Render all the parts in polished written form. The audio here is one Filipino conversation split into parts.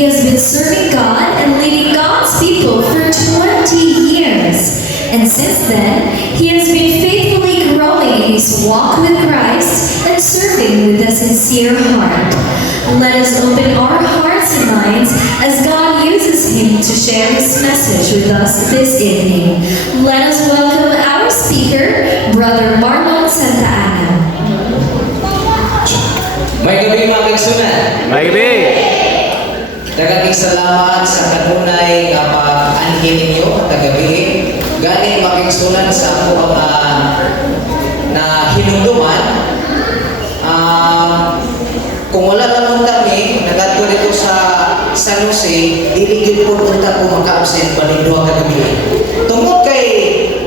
He has been serving God and leading God's people for 20 years. And since then, he has been faithfully growing in his walk with Christ and serving with a sincere heart. Let us open our hearts and minds as God uses him to share his message with us this evening. Let us welcome our speaker, Brother Marlon Santa Ana. May gabi mga kaigsunan. May gabi. Daghang salamat sa kanunay nga pag-anhin ninyo at gabi. Gani mga kaigsunan sa ako na hinumduman. Kung wala naman kami, nagadto dito sa San Jose, diligid po punta ko maka-absent balindwa ka gabi. Tungkol kay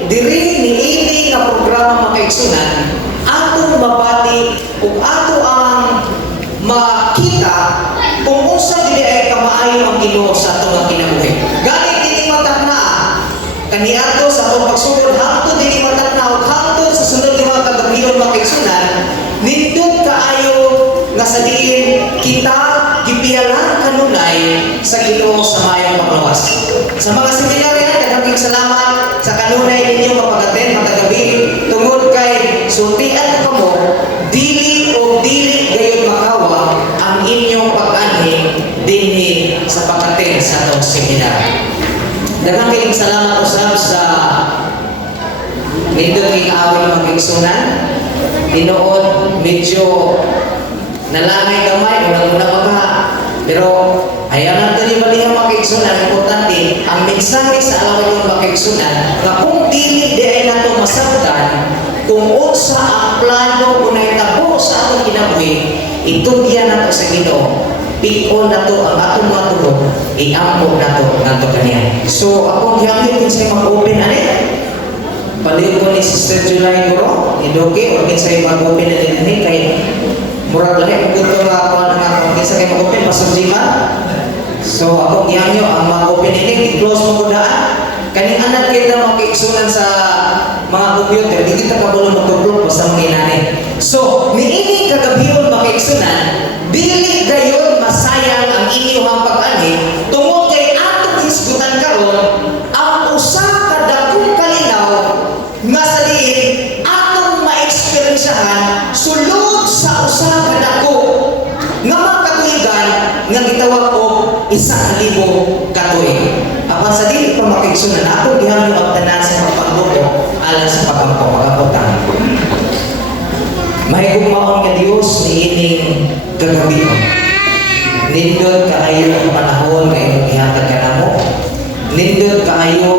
diri ni ini nga programa mga kaigsunan, atong mabati ug ato ang makita kung unsa dili ay kamaayo ang Ginoo sa atong mga kinabuhi. Gani dili matakna kaniadto sa atong pagsugod hangtod dili matakna ug hangtod sa sunod nga mga kagabion mga kaigsunan, nindot kaayo nga sa diin kita gipiyalan kanunay sa Ginoo sa mayong paglawas. Sa mga seminaryan, daghang salamat sa kanunay ninyo kapag-attend matagabi tungod kay sultian ko mo dili o dili gayon makawa ang inyong pag-anhin dinhi sa pag-attend sa atong seminar. Daghang salamat usab sa nindot kay kaaway mga kaigsunan. Tinuod medyo nalangay gamay, unang-una pa. Pero ayaw natin ibalihan mga kaigsunan, importante, ang mensahe sa alaway ng mga kaigsunan, na kung dili di ay nato masabtan, kung unsa ang plano kung naitabo sa atong kinabuhi, itugyan nato sa Ginoo, pikon nato ang atong mga tulog, iampo nato nato kaniya. So akong hiyangin sa mag-open palit ko ni Sister July Guro, idoge, o kinsay mag-open na din kay murag lahi kung ito nga ako na kinsa kay mag-open, masubjiman. So akong hiyangyo, ang mag-open ini, i-close mo ko daan. Kaning anak kita makiigsunan sa mga computer, di kita kabulong mag-upload basta mga inani. So, niini kagabiyon makiigsunan, dili gayon masayang ang inyong pag-ani, tungod kay atong hisgutan karon ang usa ka dakong kalinaw nga sa diin atong ma-experiencehan sulod sa usa ka dako nga mga katuigan nga gitawag og 1,000 katuig. Apan sa dili pa makiigsunan ako gihangyo ang tanan sa pagpagluto alang sa pagampo magaputang. Mahigugmaon nga Dios niining kagabi. Nindot kaayo ang panahon nga imong gihatag kanamo. Nindot kaayo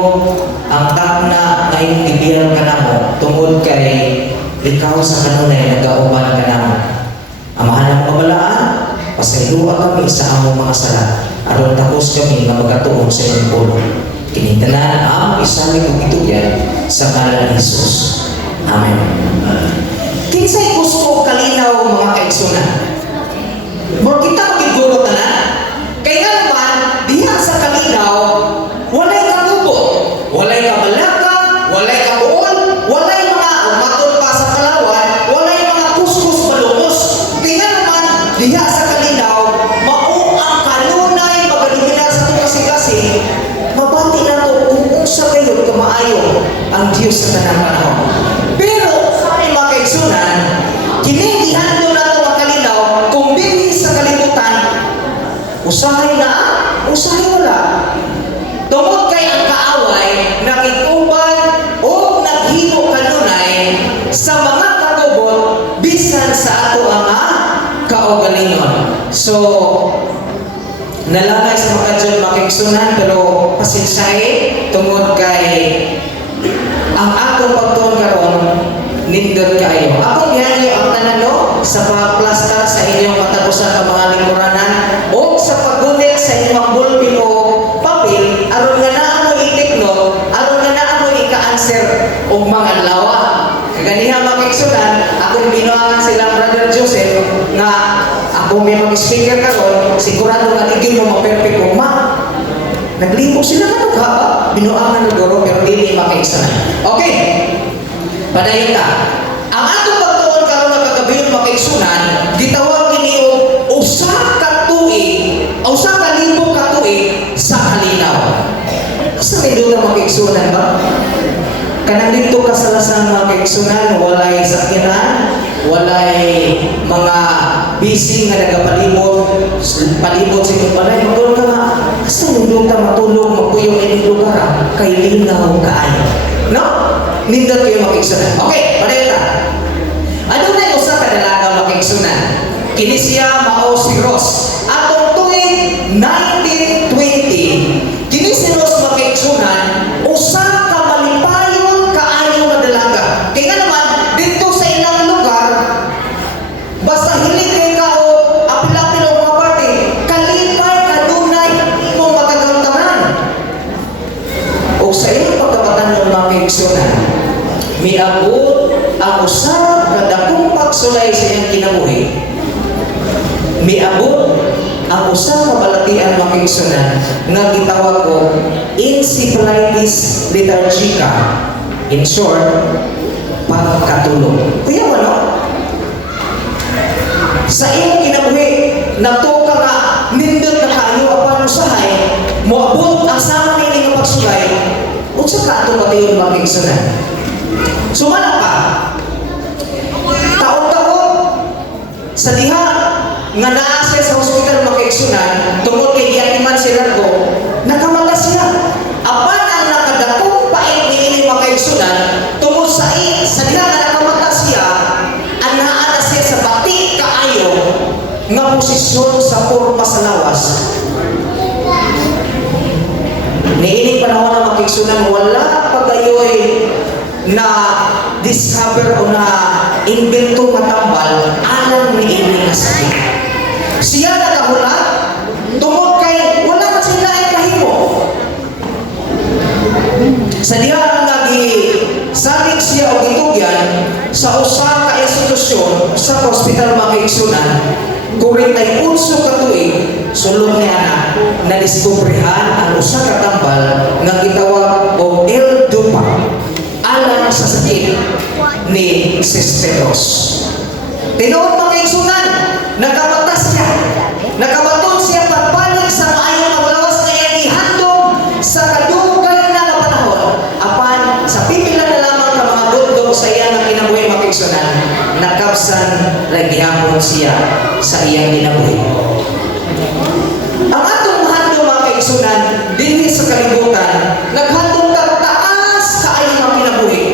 ang takna nga imong gibiyan kanamo tungod kay ikaw sa kanunay nagauban kanamo. Amahan ang mabalaan, pasayloa kami sa among mga sala. Aron tapos kami nga magatuon sa inyong pulo. Kinitanan ang isalig kong itugyan sa ngalan ni Jesus. Amen. Kinsay gusto kalinaw mga kaigsunan? Mor kita magigulo tanan. Kaya naman, diha sa kalinaw, walay katubot, walay kabalaka, walay kabuol, walay mga umatod pa sa Palawan, walay mga kuskus balukos. Kaya naman, diha sa kalinaw, mabati na ito kung unsa kayo kamaayo ang Diyos sa tanang panahon. Pero sa aking mga kaigsunan, kinigihando na ito makalinaw kung bilhin sa kalibutan, usahay na, usahay wala. Tungod kay ang kaaway, nakikuban o naghimo kanunay sa mga kagubot bisan sa ato ang kaugalingon. So, nalangay sa mga kadyon makiigsunan pero pasensyahe tungod kay ang akong pagtuon karon nindot kayo. Akong gihanyo ang tanano sa pagplastar sa inyong katapusan ng mga lingkuranan o sa paggunit sa inyong bulpin o papel aron nga naa mo itikno, aron nga naa mo ika-answer og mga lawa. Kaganiha makiigsunan, akong binuangan silang Brother Joseph nga ako may mag-speaker karon, sigurado nga hindi mo ma-perfect kung naglibog sila na ba? Binuangan ng guro pero hindi makiigsunan. Okay, padayon ka. Ang atong pagtuon karon nga kagabiyon makiigsunan, gitawag kini og usa ka tuig, usa ka libo kanang dito kasalasan mga kaigsunan, walay sakyanan, walay mga busy nga nagapalibot, palibot sa inyong balay, magdoon ka nga, asa nindong ka matulog, magpuyong inyong lugar, kay linaw kaayo. No? Nindot kayo mga kaigsunan. Okay, palita. Ano na yung usa ka dalaga mga kaigsunan? Kini siya mao si Ross. Atong tuig 1920, kini si Ross mga kaigsunan, usa ka malipayon kaayo nga dalaga. Kaya nga naman, dito sa ilang lugar, basta hilig kay kao, apil-apil o mga parte, kalipay, kadunay, mong matagamtaman. O sa ilang pagkabatan ng mga kaigsunan, miabot ang usa ka dakong pagsulay sa iyang kinabuhi. Miabot ang usa ka balatian mga kaigsunan nga gitawag ko encephalitis lethargica. In short, pagkatulog. Kuya mo, no? Sa iyong kinabuhi, nato ka nga nindot na kayo apan usahay, moabot ang sama nini nga pagsulay, unsa ka atong patayon mga kaigsunan? Sumala pa, taon-taon, sa diha, nga naasay sa hospital mga kaigsunan, tungkol kay Giatiman si Largo, nakamala siya. Apan ang nakadakong paing ni mga kaigsunan, tungkol sa diha nga nakamata siya, ang naana siya sa batik kaayo, nga posisyon sa porma sa lawas. Niining panahon ng mga kaigsunan, wala pagayoy na discover o na invento matambal alang ni ini nga sakit. Siya nakahula tungod kay wala na sila ay kahimo. Sa diha lagi salig siya og itugyan sa usa ka institusyon sa hospital mga kaigsunan, 41 ka tuig sulod ni anak na diskubrihan ang usa ka tambal nga gitawag og L-Dopa alang sa sakit ni Sisteros. Tinuod mga kaigsunan, nagkamatas siya. Nakabaton siya pagbalik sa maayong mawalawas na ihandog sa kadugay na nga panahon. Apan, sa pipila na lamang ka mga dugdog sa iyang kinabuhi mga kaigsunan, nakapsan lagihapon siya sa iyang kinabuhi. Ang atong handog mga kaigsunan, dinhi sa kalibutan, naghandog ka taas kaayo mga kinabuhi.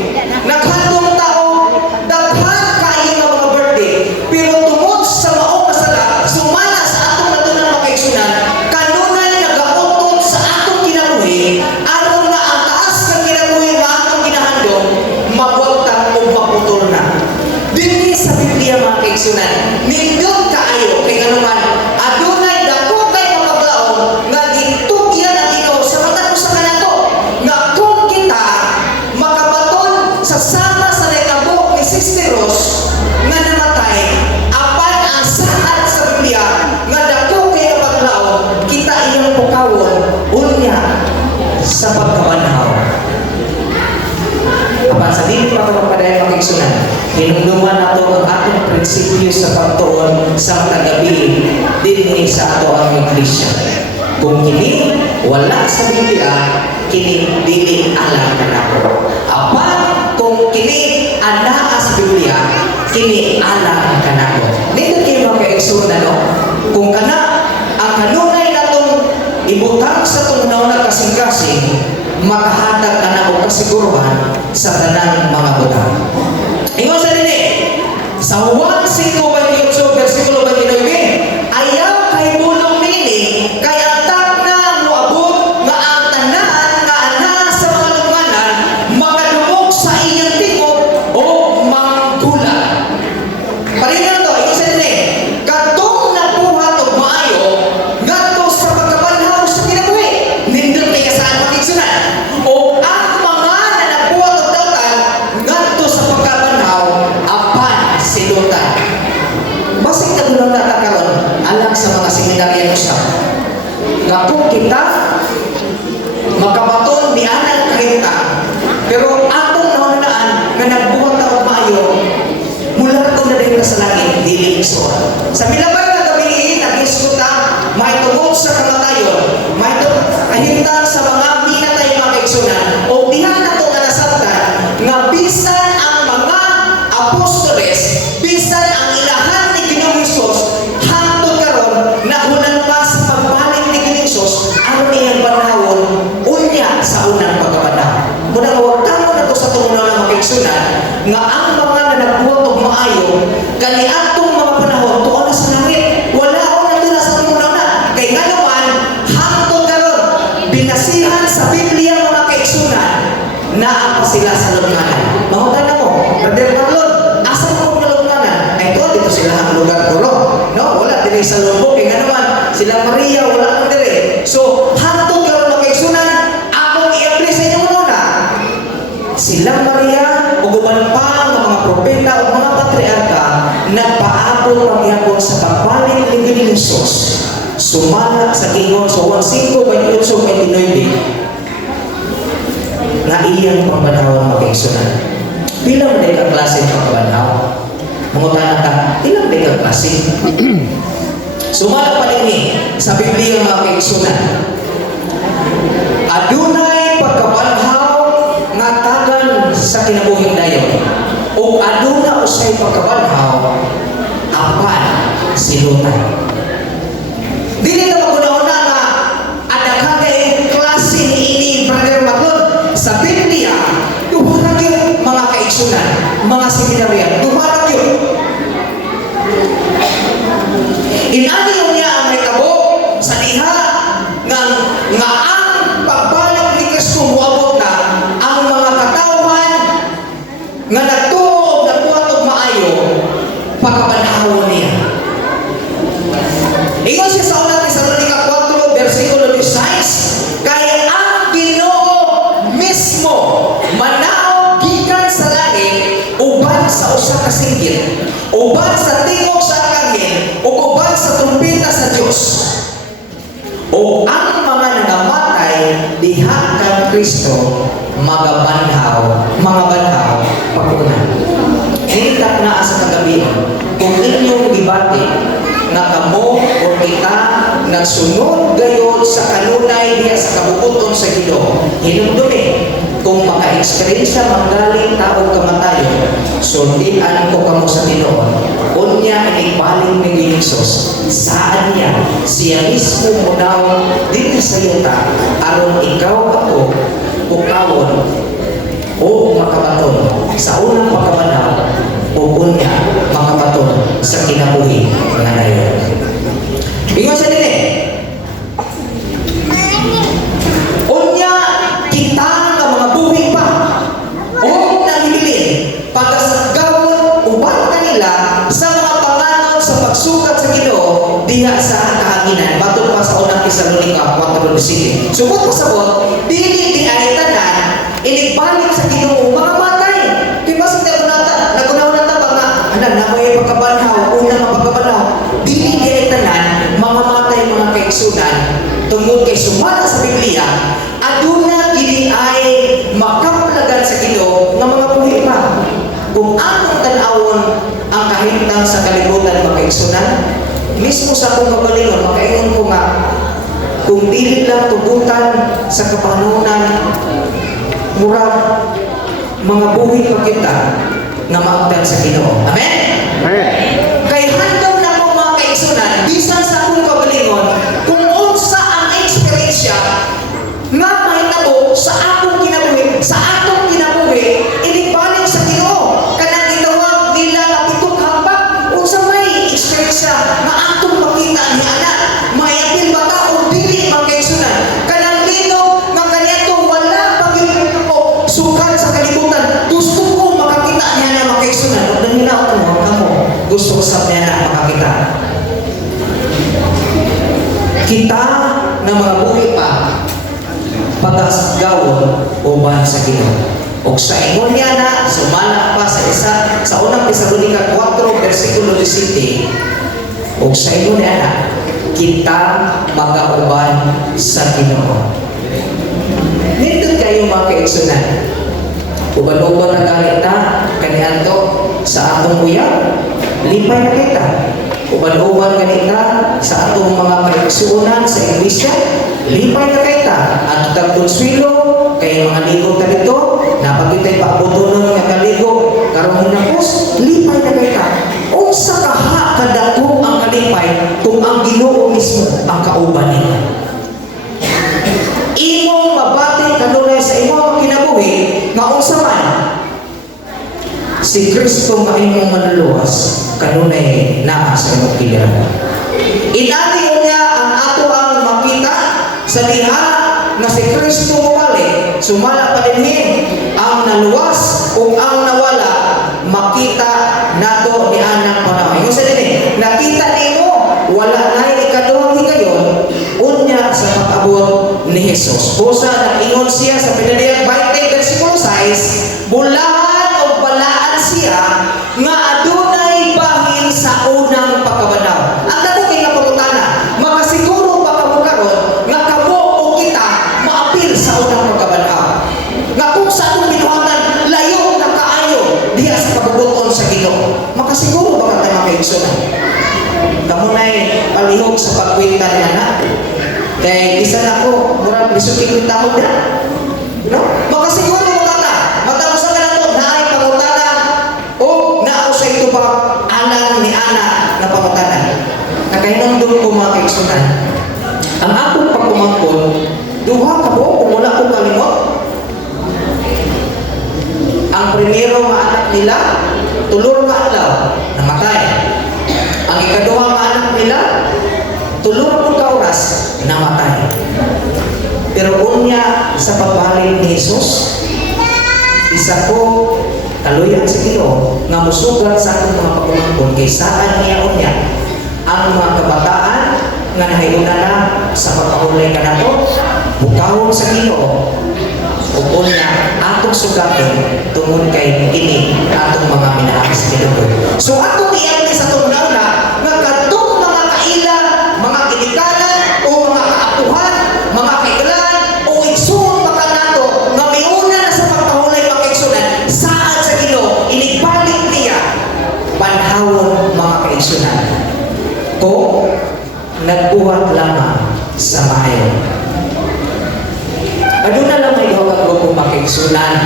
Naghandog tao, daghan kaayo nga mga birthday, pero tungod sa maong masala, sumala sa atong natunan mga kaigsunan, kanunay nagautot sa atong kinabuhi, aron nga ang taas ng kinabuhi nga atong ginahandog, mabwagtang o maputol na. Dinhi sa Biblia mga kaigsunan, nindot kaayo, kay naman, adunay dako kay mapaglaon, nga gitugyan ang ikaw sa mata ko sa kanato, nga kung kita makabaton sa sama sa naitabo ni Sisteros nga namatay, apan ang saad sa Biblia nga dako kay mapaglaon, kita iyang pukawon unya sa pagkabanhaw. Apan sa dili pa kapadayon mga kaigsunan, hinumduman nato ang atong prinsipyo sa pagtuon sa kagabi dinhi sa ato ang iglesia. Kung kini wala sa Biblia, kini dili alang kanako. Apan kung kini anaa sa Biblia, kini alang kanako. Dito kayo mga kaigsunan, no? Kung kana ang kanunay natong ibutang sa itong naunang kasing-kasing, makahatag na ako kasiguruhan sa tanang mga butang. Ingon sa dili, sa Juan 5:28 versikulo 29, ayaw kay bulong nini, kay ang tagna moabot nga ang tanan nga ana sa mga lugmanan makadumog sa iyang tingog o manggula. Paringan to, ingon sa dili, kadtong nabuhat og maayo ngadto sa pagkabanhaw sa kinabuhi, nindot may kasaan pakigsunan. O ang mga nanabuhat og dautan ngadto sa pagkabanhaw apan silutan. Basig ka dulang natakaroon alang sa mga seminaryan usap. Nga kung kita makabaton di anang kahita, pero atong naunaan nga nagbuhat na og maayo, mula to na rin sa langit, dili isoon. Sa milabay na gabi, nag-iskuta, mahitungod sa kamatayon, mahitungod kahintang sa mga minatay mga kaigsunan, o diha na to nga nasabtan, nga bisan ang mga apostoles, bisan ang ilahan ni Ginoong Hesus, hangtod karon nahunan pa sa pagbalik ni Ginoong Hesus ang iyang panahon unya sa unang pagkabanaw. Muna nga huwag tamo na to sa tumunaw ng makaigsunan nga ang mga nanagbuhat og maayo kaniadtong mga panahon tuon na sa langit. Wala o natira sa tumunaw na. Kay nga naman, hangtod karon binasihan sa Biblia mga kaigsunan na ang sila sa lungkanan. Mahutan na mo, Brother Marlon, asa mo na lungkanan? Ay to, dito sila ang lugar ko. No, wala din sa Lombok. Kaya nga naman, sila Maria, wala kang dire. So, hangtod karon mga kaigsunan, akong i-apply sa inyo muna. Sila Maria, o guman pa ang mga propeta o mga patriarka, nagpaabot paghihapon sa pagbalik ni Ginoong Hesus. Sumala sa Ginoo sa Juan 5:28-29 na iyang pagbanhawan makaigsunan. Bilang may kaklase ng pagbanhaw, mangutana ka, ilang may kaklase? Sumala pa rin sa Biblia mga kaigsunan. Adunay pagkabanhaw nga tagan sa kinabuhing dayon, o aduna usay pagkabanhaw apan silutan. Dili na magunahuna nga adakang kay klase ini Brother Maglon sa Biblia. Duha yun mga kaigsunan, mga seminaryan, duha yun. Inani yun niya ang may kabo sa diha nga ang pagbalik ni Kristo muabot na ang mga katawan nga nagtuog nagbuhat og maayo pagkabanhawon niya. Ingon siya sa unang Tesalonica 4:16, kaya ang Ginoo mismo manaog gikan sa langit uban sa usa ka singgit, uban sa tingog sa arkanghel, ug uban sa trumpeta sa Dios. O ang mga nangamatay diha kang Kristo mga banhaw paguna. Hinitak na sa kagabi kung inyong gibati nga kamo o kita nagsunod gayod sa kanunay diya sa kabubuton sa Ginoo. Hinumdumi kung maka-eksperyensya manggaling taog kamatayon, sundian ko kamo sa Ginoo. Unya inipaling ni Ginoong Hesus, saan niya siya mismo munaw dito sa yuta aron ikaw ako ukawon o makabaton sa unang pagkabanaw o unya makabaton sa kinabuhi nga dayon. Ingon sa dili. Unya kita nga mga buhi pa o nahibilin pagkasagawon uban kanila sa mga panganon sa pagsukat sa Ginoo diha sa kahanginan batok pa sa unang Tesalonica 4:17. Subot pasabot dili di ay tanan inigbalik sa Ginoo mga matay. Di ba sa nagunaw na taba nga anan na may pagkabanhaw unang pagkabanhaw dili di ay tanan mga matay mga kaigsunan tungod kay sumala sa Biblia aduna dili ay makaplagan sa Ginoo nga mga buhi pa. Kung atong tan-awon ang kahimtang sa kalibutan mga kaigsunan, mismo sa akong kagalingon makaingon ko nga kung dili lang tugutan sa kapanunan murag mga buhi pa kita na maagdan sa Ginoo. Amen? Amen. Kay handom na mo mga kaigsunan bisan sa akong kagalingon kung unsa ang eksperyensya nga mahitabo sa atong kinabuhi, inibalik sa Ginoo. Kanang gitawag nila nga pitong hambak unsa may eksperyensya nga atong makita ni ana mayatil ba ta o dili mga kaigsunan. Kanang lino nga kaniadto wala pagiging ako sukat sa kalibutan. Gusto ko makakita niya na mga kaigsunan. Ug nangina ako kamo gusto ko sa niya na makakita. Kita na mga buhi pa pagkasgawon uban sa Ginoo. O sa ingon niya na sumala pa sa unang Tesalonica 4:17. O sa ingon niya na kita magauban sa Ginoo. Nindot kayo mga kaigsunan. Uban-uban na galit na kaniadto sa atong uyab. Lipay na kita. uban-uban ganita sa atong mga kaigsuonan sa iglesia, lipay na kay ta at tagkonswilo kay mga ligo ta dito, napagitay pa butonon nga kaligo karon hinapos, lipay na kay ta. Unsa kaha kadako ang kalipay kung ang Ginoo mismo ang kauban nila. Imong mabati kanunay sa imong kinabuhi nga unsa man si Kristo nga imong manluwas kanunay naa sa imong pilihan. Inani niya ang ato ang makita sa diha na si Kristo mawali, sumala pa dinhi ang naluwas o ang nawala makita nato ni anang panahon. Yung sa dinhi, nakita nimo wala na ikaduhang higayon unya sa pag-abot ni Jesus. Busa nag-ingon siya sa pinadiyang 20 versikulo 6, bulahan o balaan siya nga adunay bahin sa unang pagkabanaw. Ang dako kay nga pangutana, makasiguro ba kamo karon nga kamo o kita maapil sa unang pagkabanaw? Nga kung sa atong binuhatan layo na kaayo diha sa kabubuton sa Ginoo. Makasiguro ba ka makaigsunan? Kamo na'y palihog sa pagkwenta ni anak. Kaya isa na ko, murag bisukin yung tao na. No? Makasiguro mo tata, matapos na ito, naay pangutana o nao sa ito ba alang ni anak na pangutana. Nakahinandong ko mga kaigsunan. Ang akong pagkumangkon, duha ka po kung wala kong kalimot. Ang primero mga anak nila, tulor nga alaw, namatay. Ang ikaduha mga anak nila, tulor kong kauras, namatay. Pero unya sa pagbalik ni Jesus, isa ko kaluyan sa Ginoo nga musugat sa akong mga pagkumangkon kay saan niya unya ang mga kabataan nga nahayuna na sa pagkaulay kanato bukawon sa Ginoo ug unya atong sugaton tungod kay ini atong mga minahal sa Ginoo. So atong iabli sa tungnaw na nga kadtong mga kaila, mga ginikanan o mga kaapuhan, mga kailan o igsoon baka nato nga miuna na sa pagpahulay pagkaigsunan saan sa Ginoo inigbalik niya panahon mga kaigsunan ko nagbuhat lamang sa maayo. Aduna lang may hawag ko makaigsunan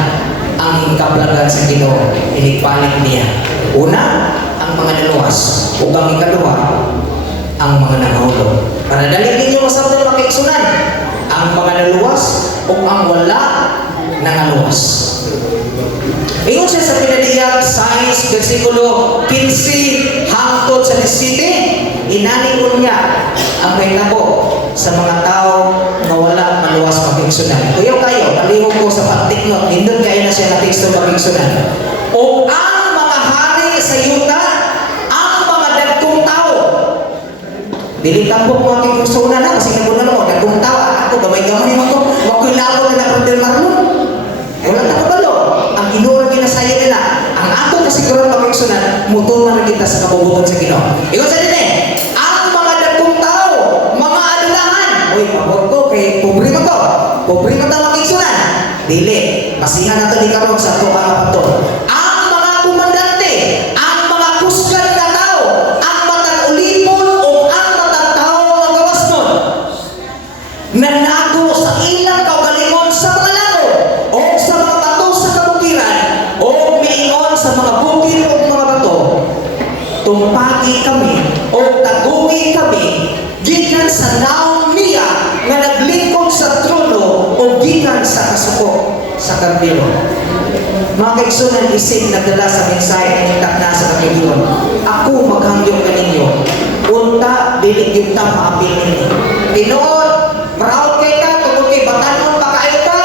ang hingkaplagan sa Ginoo inigbalik niya. Una, ang mga naluwas o ang ikaduha ang mga nangahulog. Para dali ninyo masabtan makaigsunan ang mga naluwas o ang wala nangaluwas. Ingon siya sa pinadiyang 6 versikulo 15 hangtod sa 17, inaningon niya ang mahitabo sa mga tao na wala maluwas makaigsunan. Kuyaw kayo, palihog ko sa pagtiknot, nindot kayo na siya na teksto makaigsunan. O ang mga hari sa yuta, ang mga dagkong tao. Dili tampok mo aking igsunan na, kasi nabunan mo, dagkong tao, ako, gamay-gamay mo ko, wakulako na napagdil marlon. Wala na kabalo. Ang Ginoo ginasaya nila. Ang ato kasiguran pag-igsunan, mutunan na kita sa kabubuton sa Ginoo. Ikaw sa din ang mga dagkong tao, mga adulangan. Uy, pabor ko, kay pobre mo to. Pobre mo to mag-igsunan. Dili. Masihan na ito di karong sa ito kakapato. Ang mga komandante, ang mga kusgan na tao, ang matang ulipon o ang matang tao ang gawas nun. Nanago sa ilang kaugalingon sa mga lago o sa mga bato sa kabukiran o miingon sa mga bukid o mga bato. Tumpagi kami o tagungi kami gikan sa naong niya nga naglingkod sa trono o gikan sa kasuko sa kardilo. Mga kaigsunan isig nagdala sa mensahe ng takna sa kagiluan. Ako maghangyong kaninyo. Unta, dilig yung ta maapil ninyo. Tinood, proud kay ka, tungkol kay batanon pa kayo ka,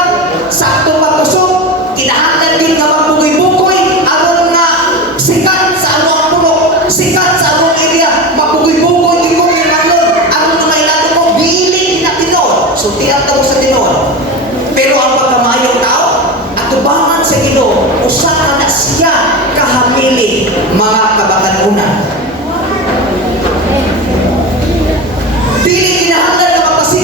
sakto pagkusok, kinahanglan din nga magbugoy-bugoy, aron nga sikat sa ano ang puno, sikat sa anong area, magbugoy-bugoy, di ko kinahanglan, aron nga may nato mo, biiling na tinood. So, tiyang tamo sa tinood. Pero ang pagkamayong tao, atubangan sa Ginoo, usaha na siya kahamili mga kabatanunan. Dili kinahanglan na mapasikat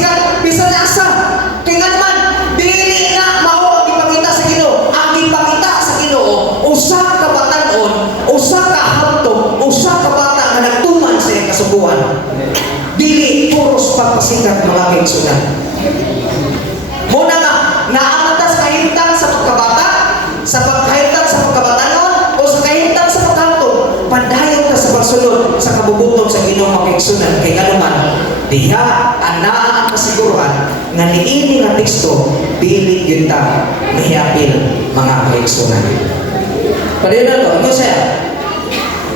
kasangkuan. Dili puros pagpasikat mga kaigsunan. Muna nga, naamatas kahintang sa pagkabata, sa pagkahintang sa pagkabatanon, o sa kahintang sa pagkantong, padayon ka sa pagsunod sa kabubuton sa Ginoo mga kaigsunan. Kay ganuman, diha ana ang kasiguruhan nga niini nga teksto dili gyud ta mahiyapil mga kaigsunan. Padayon na to, ano siya?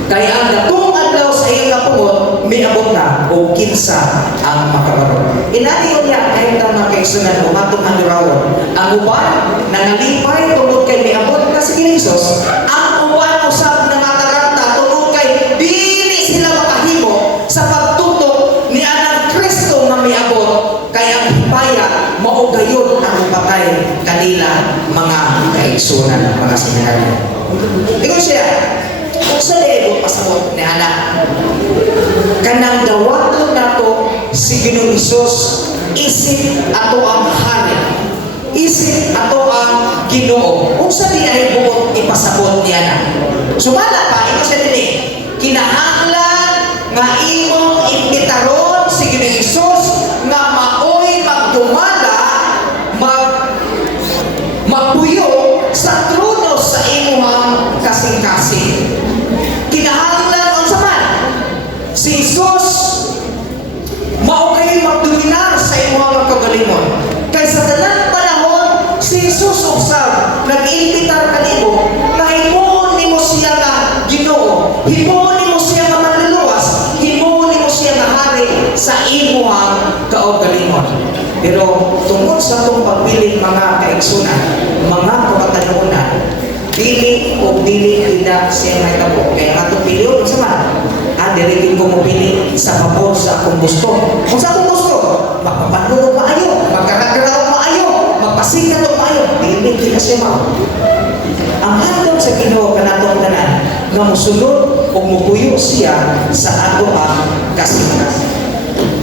Kaya ang datong adlaw sa iyong kapungod, miabot na o kinsa ang makabaron. Inaniyon niya kahit ang mga kaigsunan o matong ang durawon. Ang uban na nalipay tungkol kay miabot na si Kinsos, ang uban usab na mataranta tungkol kay dili sila makahimo sa pagtutok ni Anak Kristo na miabot. Kaya ang hipaya maugayon ang patay kanila mga kaigsunan, mga sinarya. Ikaw siya, kung sa lebo pasabot ni anak, kanang dawaton nato si Ginoong Hesus, isip ato ang hari, isip ato ang Ginoo. Kung sa di ay buot ipasabot ni anak. Sumala pa, ito sa dili, kinahanglan nga imong imbitaron si Ginoong Hesus nga maoy magdumala, magpuyo sa trono sa imong kasing-kasing. Kinahanglan ang saman si Jesus mao kay magdominar sa imong kagalingon. Kay sa tanan panahon si Jesus usab nag-imbitar kanimo nga himuon nimo siya nga Ginoo, himuon nimo siya nga manluluwas, himuon nimo siya nga hari sa imong kaugalingon. Pero tungkol sa itong pagpiling mga kaigsunan, mga kapatanunan, dili o dili tidak siya may tabo. Kaya atong piliyon sa man, dili ko mo pili sa pabor sa akong gusto. Kung sa akong gusto, magpapanulog maayo, magkaragaraw maayo, magpasikat o maayo, dili kita siya mao. Ang handog sa Ginoo kanatong tanan nga mosunod o mupuyo siya sa ato ang kasingas.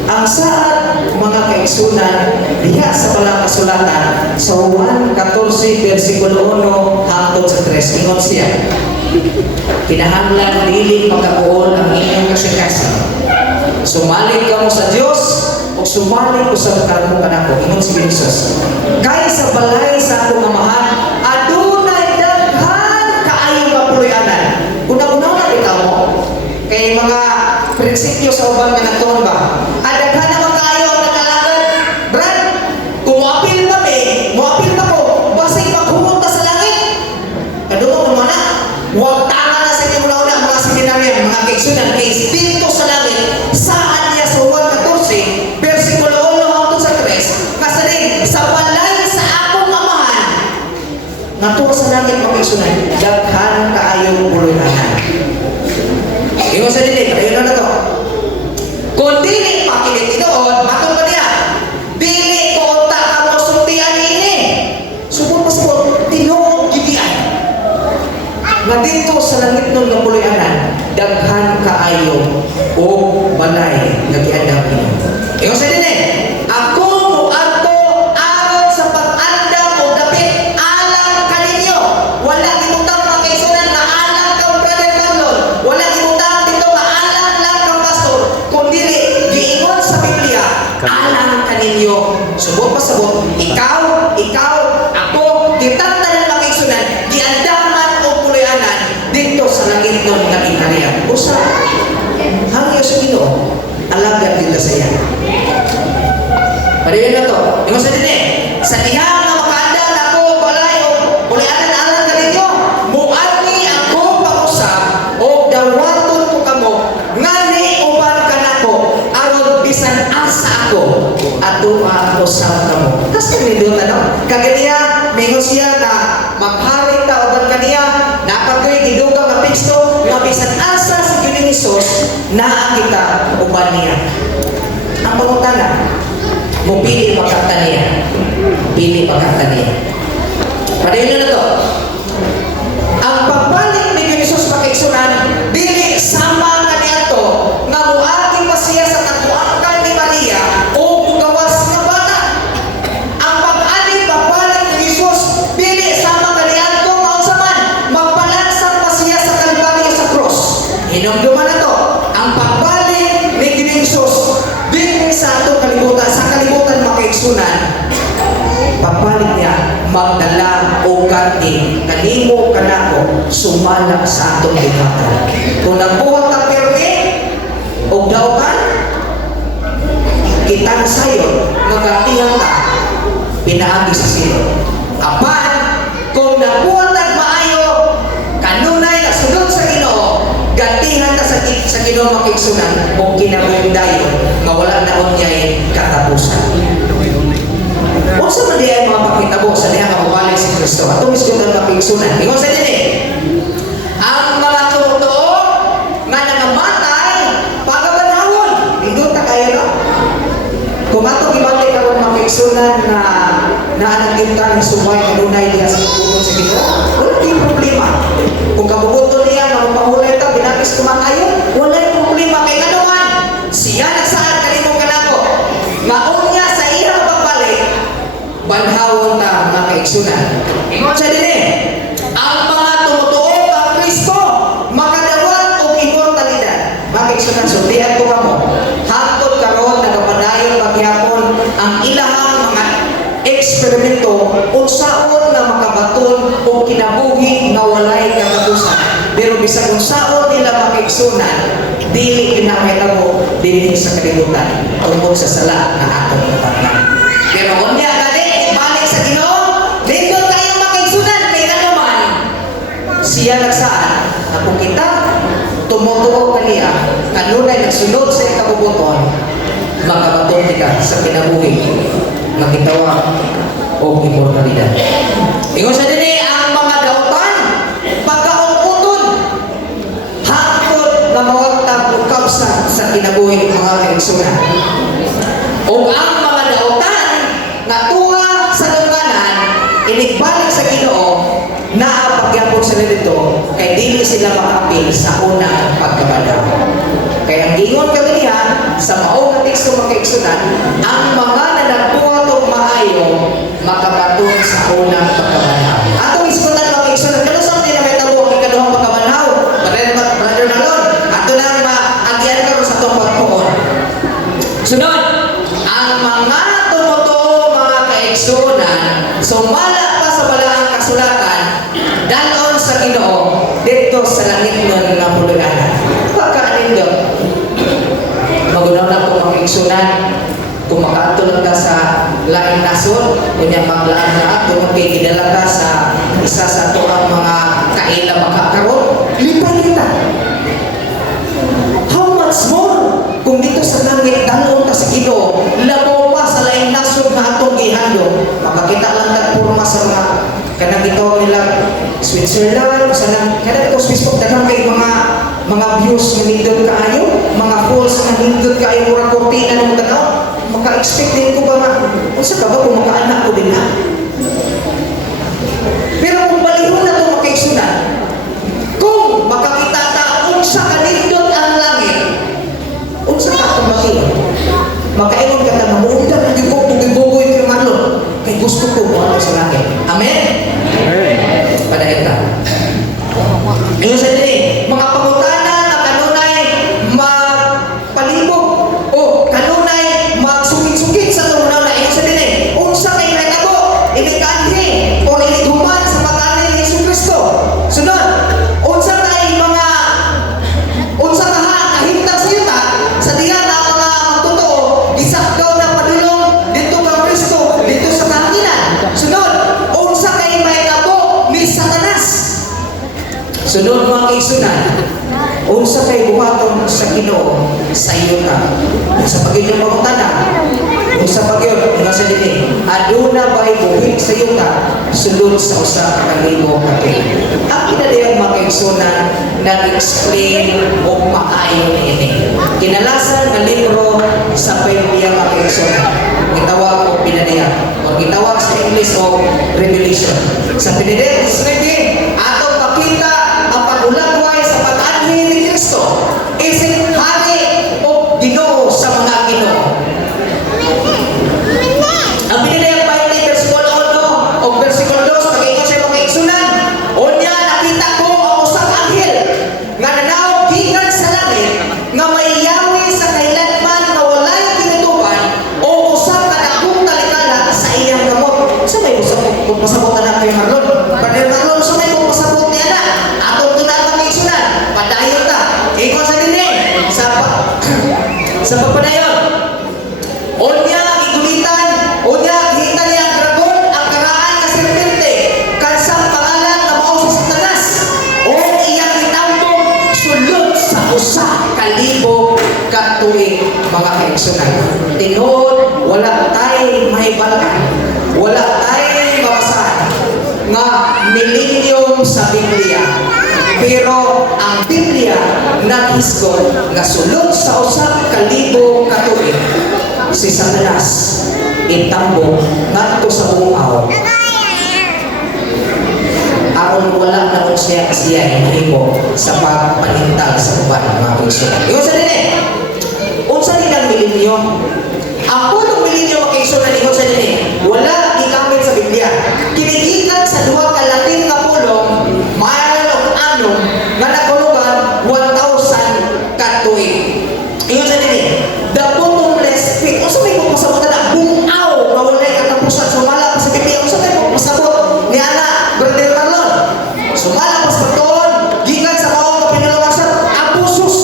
Ang saad mga kaigsunan diha sa palang kasulatan sa Juan 14 versikulo 1 hangtod sa 3 ingon siya, kinahanglan dili pagkabuon ang inyong kasing-kasing. Sumalig ka mo sa Dios o sumalig ko sa karamo kanako, ingon si Jesus. Kay sa balay sa akong amahan adunay daghan kaayo nga puloy-anan. Una-una na ikaw mo kay mga prinsipyo sa uban nga nagtuon ba? Adaghan naman kayo ang nakalagad. Brad, kung muapil kami, muapil pa ko, basig maghumot ka sa langit. Kadungo naman na, huwag tanga na sa inyo una-una mga seminaryan, mga kaigsunan, kay Espiritu sa langit, saan niya sa Juan 14, versikulo 1 hangtod sa 3, kasaling, sa balay sa akong amahan, natuwa sa langit mga kaigsunan, daghan kaayong puloy-anan. Ingon sa dili, ayun na to. Kung dili pakilit inoon, matong ba niya? Dili ko ta ka mo sultian ini. Subot pa subot, tinuod gibian. Nga dito sa langit nun nga puloy-anan, daghan kaayo o balay nga giandam ini. Ingon sa dili, ako muadto aron sa pag-andam o dapit alang kaninyo. Wala gitutang mga kaigsunan na alang kang brother Carlon. Wala gitutang dito nga alang lang kang pastor. Kung dili, giingon sa Biblia, alang kaninyo. Subot pa sabot, ikaw, ako, kitang tanan mga kaigsunan, giandaman o puloy-anan dito sa langit nun nga inariyan. Usa, hangyo sa Ginoo, alagad dito sa iya. Padayon na to, ingon sa dili, sa diha nga makaandam na ako balay o puloy-anan alang kaninyo, muadni ako pag-usap o dawaton ko kamo ngani uban kanako aron bisan asa ako ato ako sa kamo. Kasi nindot ano? Kaganiya mingon siya na maghari ta uban kaniya napagay gidugang nga teksto nga bisan asa si Ginoong Hesus naa kita uban niya. Ang pangutana, mo pili pagkakta niya. Pili pagkakta niya. Padayon na to. Ang pagbalik ni Ginoong Hesus pagkaigsunan, dili sama kaniadto nga muagi pa siya sa katuangkan ni Maria o mugawas nga bata. Ang pag-ani pagbalik ni Jesus, dili sama kaniadto nga unsa man magpalansang pa siya sa kalbaryo sa cross. Hinumduman na to. Ang pagbalik ni kaigsunan, papalit niya magdala o kanti kanimo kanako sumala sa atong bihatan. Kung nagbuhat ang permi o dautan, kita na sayo magatihan ta pinaagi sa silo. Apan kung nagbuhat ang maayo kanunay na sunod sa Ginoo, gatihan ta sa Ginoo makiigsunan kung kinabuhi dayon mawala na unyay katapusan. Unsa man diay mga pakitabo sa diha nga mabalik si Kristo atong isgot ang makiigsunan. Ingon sa dinhi, ang mga tumutuo nga nangamatay pagabanhawon indot ta kayo no. Kung ato gibalik karon makiigsunan na naanagin ka ng sumay kanunay diha sa pagtuon sa Ginoo, wala tayong problema. Kung kabubuton niya nga mapahulay ta binapis kumakayo, wala yung problema kay kanuman siya nagsaan kanimo kanako maunya sa iyang pagbalik banhawon ta mga kaigsunan. Ingon sa dinhi, ang mga tumutuo kang Kristo makadawat og immortalidad. Mga kaigsunan, sultihan ko kamo hangtod karon nagapadayon paghapon ang ilahang mga eksperimento unsaon nga makabaton og kinabuhi nga walay katapusan. Pero bisag unsaon nila makaigsunan, dili kinahanglan dinhi sa kalibutan tungkol sa sala nga atong natatnan. Pero unya kani ibalik sa Ginoo, dito tayo makaigsunan kay naman siya nagsaan na kung kita tumutuo kaniya kanunay nagsunod sa ikabubuton, makabaton ka sa kinabuhi magitawa o immortalidad. Ingon sa dinhi, ang mga dautan pagkaungkuton hangtod na mawagtag og kausa sa kinabuhi mga kaigsunan. O ang mga dautan na tuwa sa tungganan inigbalik sa Ginoo na pagyapon sila dito kay dili sila makapil sa unang pagkabalaw. Kaya ang ingon kami niya sa maong nga teksto makaigsunan, ang mga nanagbuhat og maayo makabaton sa unang pagkabalaw. Atong isgutan makaigsunan kano sa nila may tabo ang ikaduhang pagkabalaw. Brother Nalon, ato nang maagian karon sa atong pagtuon. Sunod, ang mga tumutuo mga kaigsunan sumala pa sa balaang kasulatan dalon sa Ginoo dito sa langit nun nga huluganan. Pagkaanindot magunaw na po makiigsunan kung makaatulog ka sa laing nasod kunyang maglaan na ato kay gidala ka sa isa sa ato ang mga kaila makakaroon lipa-lipa. How much more kung dito sa langit dalon ka sa Ginoo labo pa sa laing nasod nga atong gihando makakita lang tagpurma sa mga kanang ito nila Switzerland sa nang kanang ito Facebook daghang kay mga views nga nindot kaayo mga falls nga nindot kaayo murag kortina ng tanaw maka-expect din ko ba nga unsa ka ba kung makaanak ko din na pero kung balihon na ito makaigsunan kung makakita ta unsa ka nindot ang langit unsa ka akong makita makaingon ka na mamuundan ang gibugoy ko yung alon kay gusto ko mo sa langit. Amen? Padayon ta. Ngayon sa dili, mga pangutana na kanunay magpalibog o kanunay magsukit-sukit sa tunaw na iyo sa dili. Unsa kay nagabo, inikanhi o inighuman sa pag-ani ni Jesucristo. Sunod, unsa kay mga unsa kahintang sa yuta sa diha na mga magtotoo gisakdaw na padulong dito kang Kristo dito sa kanginan. Sunod, unsa kay mahitabo ni Satanas. Sunod mga kaigsunan, unsa kay buhaton sa Ginoo sa iyo ka. Sa pagiging pangutana, unsa pagyon nga sa dinhi, aduna ba'y buhig sa iyo ka sulod sa usa ka libo ka pila. Ang kinadayang mga kaigsunan nag-explain o maayo niini. Kinalasan nga libro sa Biblia mga kaigsunan. Gitawag o pinadaya o gitawag sa English o Revelation. Sa pinadaya atong pakita ang pagulagway sa pag-anhi ni Kristo isip hari o Ginoo sa mga Ginoo. Ang pinadayang Bible versikulo 1 o versikulo 2 pag-ingon sa mga kaigsunan, unya nakita ko ang usang anghel nga nanawag gikan sa langit nga may yawi sa kailanman nga walay kinutuban o usang kadakong talikan Sa pagpadayon, unya igulitan, unya hita niya ang dragon, ang karaan nga serpente, kansang pangalan nga mao si Satanas, o iyang itambong sulod sa usa ka libo ka tuig, mga kaigsunan. Tinuod, wala tayo mahibalaan, wala tayo mabasahan nga millennium sa Biblia. Pero ang Biblia naghisgot nga sulod sa usap ka libo ka tuig si Satanas itambong ngadto sa buaw aron wala na siya mahimo sa pagpanintag sa uban mga kaigsunan. Yung sa dili, unsa ni ang millennium? Ako ng millennium mga kaigsunan ingon sa dili, wala gigamit sa Biblia. Kinigikan sa duha ka Latin nga pulong nga nagkulugan 1,000 ka tuig. Ingon sa dili, the bottomless pit. Unsa may pasabot na bungaw nga walay katapusan sumala pa sa Biblia. Unsa may pasabot ni ana Brother Marlon? Sumala pa sa pagtuon gikan sa mao nga pinulungan abusos.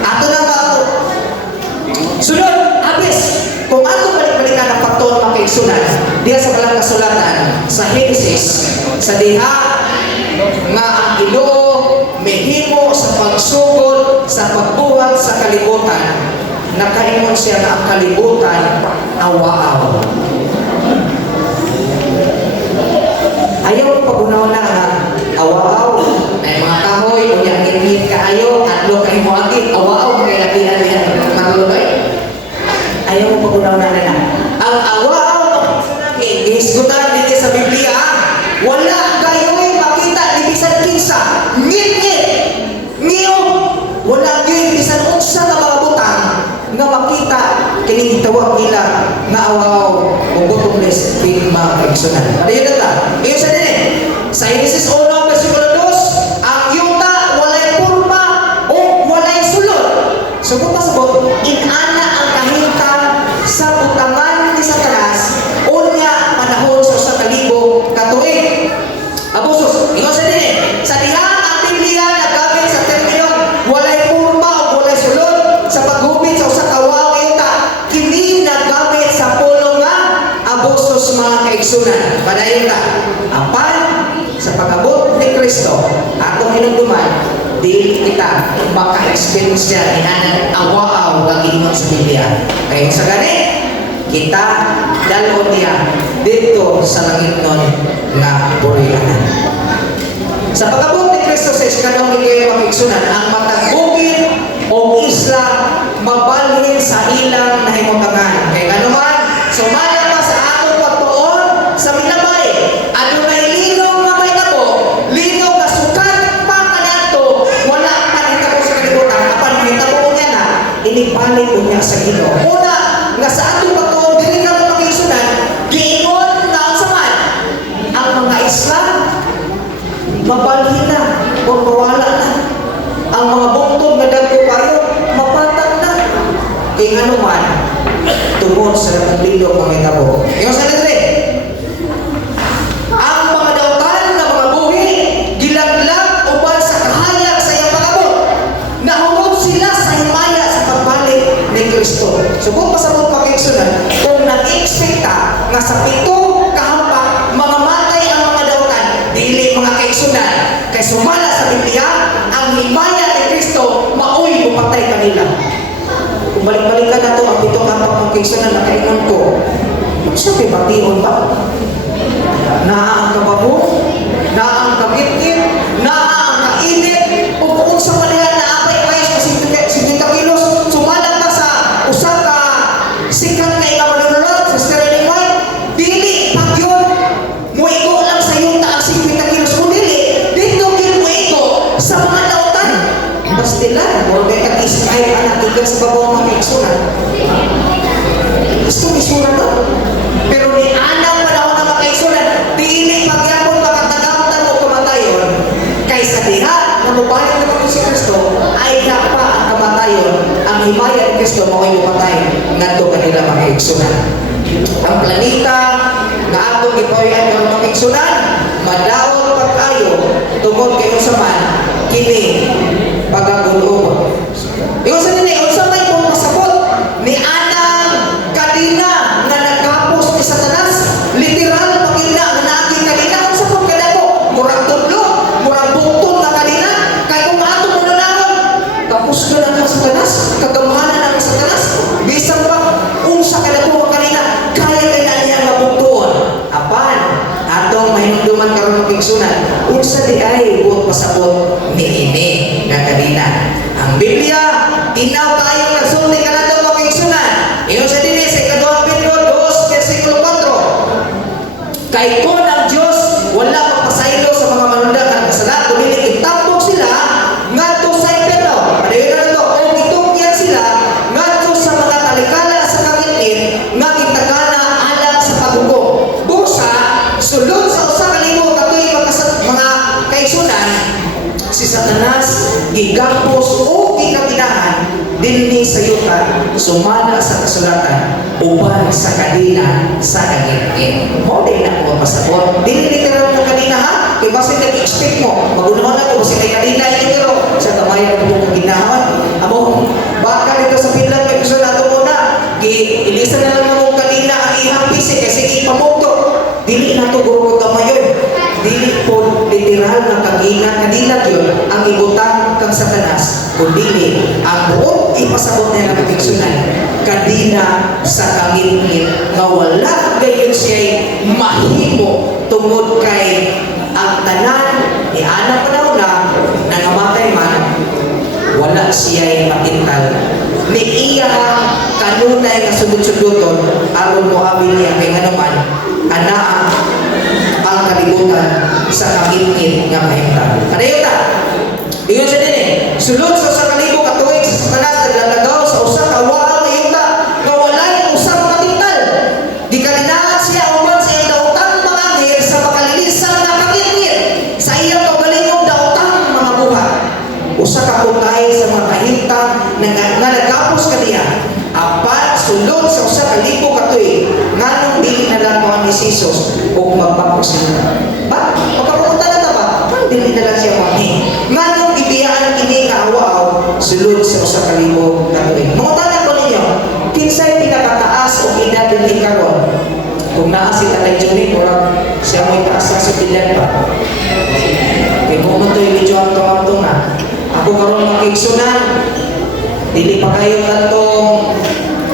Ato na ba ato? Sunod, abis. Kung ato balik-balikan ang pagtuon mga kaigsunan, diha sa balang kasulatan sa Genesis, sa diha nga ang Ginoo mehimo sa pagsugod sa pagbuhat sa kalibutan, nakaingon siya na ang kalibutan awa-awa. Ayaw pagunaw na nga awa-aw ay mga kahoy unya ngit kaayo adlo kay mo agi awa-aw kay lakihan niya marulay. Ayaw pagunaw na ang awa-aw gihisgutan dito sa Biblia, wala kayo'y makita ni bisan kinsa ngit-ngit ngiyo, wala kayo'y bisan unsa nga mga butang nga makita kining gitawag nila nga awaw o bottomless pit mga kaigsunan. Padayon na ta, iyon sa dili sa Genesis 1 versikulo 2, ang yuta walay purma o walay sulod. So kung pasabot inana ang kahimtang sa butangan ni Satanas unya panahon sa usa ka libo ka tuig. Abusos, ingon sa dili, sa diha ang Biblia naggamit sa termino walay purma o walay sulod sa paghubit sa usa ka waw yuta, kini nagamit sa pulong nga abusos mga kaigsunan. Padayon ta, apan sa pag-abot ni Kristo atong hinumduman, di kita maka-experience niya inanan awa-aw nga giingon sa Biblia. Kaya sa gani, kita dalon niya dito sa langit nun nga burianan. Sa pag-abot ni Kristo sa iskadong higay makigsunan, ang matag bukid o isla mabalhin sa ilang nahimutangan. Kaya kanuman, sumaya pa sa atong pagtuon sa minabay, adunay linaw nga may tabo, linaw nga sukat pa kanato, wala pa nitabo sa kalibutan, apan nitabo niya na, inipalit ko niya sa Ginoo. Una, nga sa atong pagtuon, dili na mo makigsunan, giingon na ang saman, ang mga isla, mabalhin na, o mawala na. Ang mga buntog na dagko kayo, mapatag na. Kaya nga naman, tungkol sa naglilo mga itabo. Yung sa litre, ang mga dautan na mga buhi, gilaglag uban sa kahayag sa iyang pag-abot. Nahungod sila sa himaya sa pagbalik ni Kristo. So kung pasabot makiksunan, kung nag-expecta nga sa pito kahampak, mga matay ang mga dautan, dili mga kaigsunan, kay sumala sa Biblia, ang himaya ni Kristo, maoy upatay kanila. Kung balik-balikan na ito, ang pitong kahampak ng kaigsunan na kainan ko, siya pipatiyon ba? Naaang kabaho, naaang kamit-kit, naaang kainit, o kung sa kanila na apay-apay sa 50 kilos, sumala pa sa usap ka sikat na ikaw manunulot sa sterling wine, dili, pag yun, muigo lang sa yung taang 50 kilos, kung dili, dito muigo sa mga lautan. Bastilan, o kaya kag-isip ay anak tigang sa babaw mga kaigsunan. Gusto isura to. Pero ni anang panahon na makaigsunan, dili pagyapon makatagamutan o kamatayon, kaysa diha na mubalik na kami si Kristo, ay pa ang kamatayon, ang himaya ni Kristo mao'y mapatay ngadto kanila makaigsunan. Ang planeta na atong gipawian ng makaigsunan, madaot pag-ayo tungkol kayo sa man, kini pagagulo. Ingon sa nini, unsa may kung pasabot ni anang kadina nga nagkapos ni Satanas, literal pagina nga naaging kadina, unsa pong kadako, murag tudlo, murag bukton na kadina, kay kung ato mo nanawag, tapos ka na ng Satanas, kagamahanan ng Satanas, bisan pa, unsa kadako ang kadina, kaya kay na niya nga bukton. Apan, atong mahinumduman karon ng pigsunan, unsa di ay buot pasabot ni ini nga kadina. Ang Biblia, tinaw tayo nagsulti ka na ito mga kaigsunan. Iyon sa dinis, sa ikaduhang Pedro 2, versikulo 4. Kay kung ang Diyos wala magpasaylo sa mga manundag ng kasalanan, kundi itambog sila ngadto sa impyerno. Padayon na ito, o gitukyan sila ngadto sa mga talikala sa kangit nga gitagana alang sa paghukom. Busa, sulod sa usa ka libo katuig mga kaigsunan, si Satanas gigapos o gikatinahan dinhi sa yuta sumana sa kasulatan uban sa kadina sa kagit. Mo din na ko pasabot dili literal ng kadina ha, kay basta nag-expect mo magunahon ako kasi kay kadina literal sa tamayan ko kung ginahon amo baka dito sa Finland may gusto nato muna ilisa na lang mo kadina ang ihang pisik kasi ipamugto dili nato guro ko tamayon, dili po literal na kadina yun ang ibutang kang Satanas, kundi ang buong ipasabot niya ng pagkiksunan kadina sa kangit nga wala gayon siya'y mahimo tungod kay ang tanan ni anang panahon na nangamatay man wala siya'y matintal ni iya kanunay nga sudut-suduton aron mo abi niya kay nga naman anaa ang kalibutan sa kangit nga kahimtang. Kadayon ta, ingon siya din sulod sa usa ka libo katuig sa Satanas naglalagaw sa usa ka waal na yuta nga walay usang matintal. Di kalinahan siya uban sa iyang daotang mga anghel sa makalilisan nga kangit sa iyang kabalingong daotang mga buhat. Usa ka putay sa mga kahimtang nga nagapos kaniya. Apat sulod sa usa ka libo katuig nganong dili na lang mga ni Jesus ug magpapos nila. Ba? Pagkapunta na ta ba? Dili na lang siya mani. Nganong ibiyaan kini nga awaw sulod sa usa ka libo katuig. Mangutan ko ninyo, kinsay pinakataas o edad dinhi karon? Kung naa si Tatay Johnny, murag siya mo'y taas sa bilan pa. Kaya kung mo ito'y medyo ang na. Ako karon makiksunan, dili pa kayo katong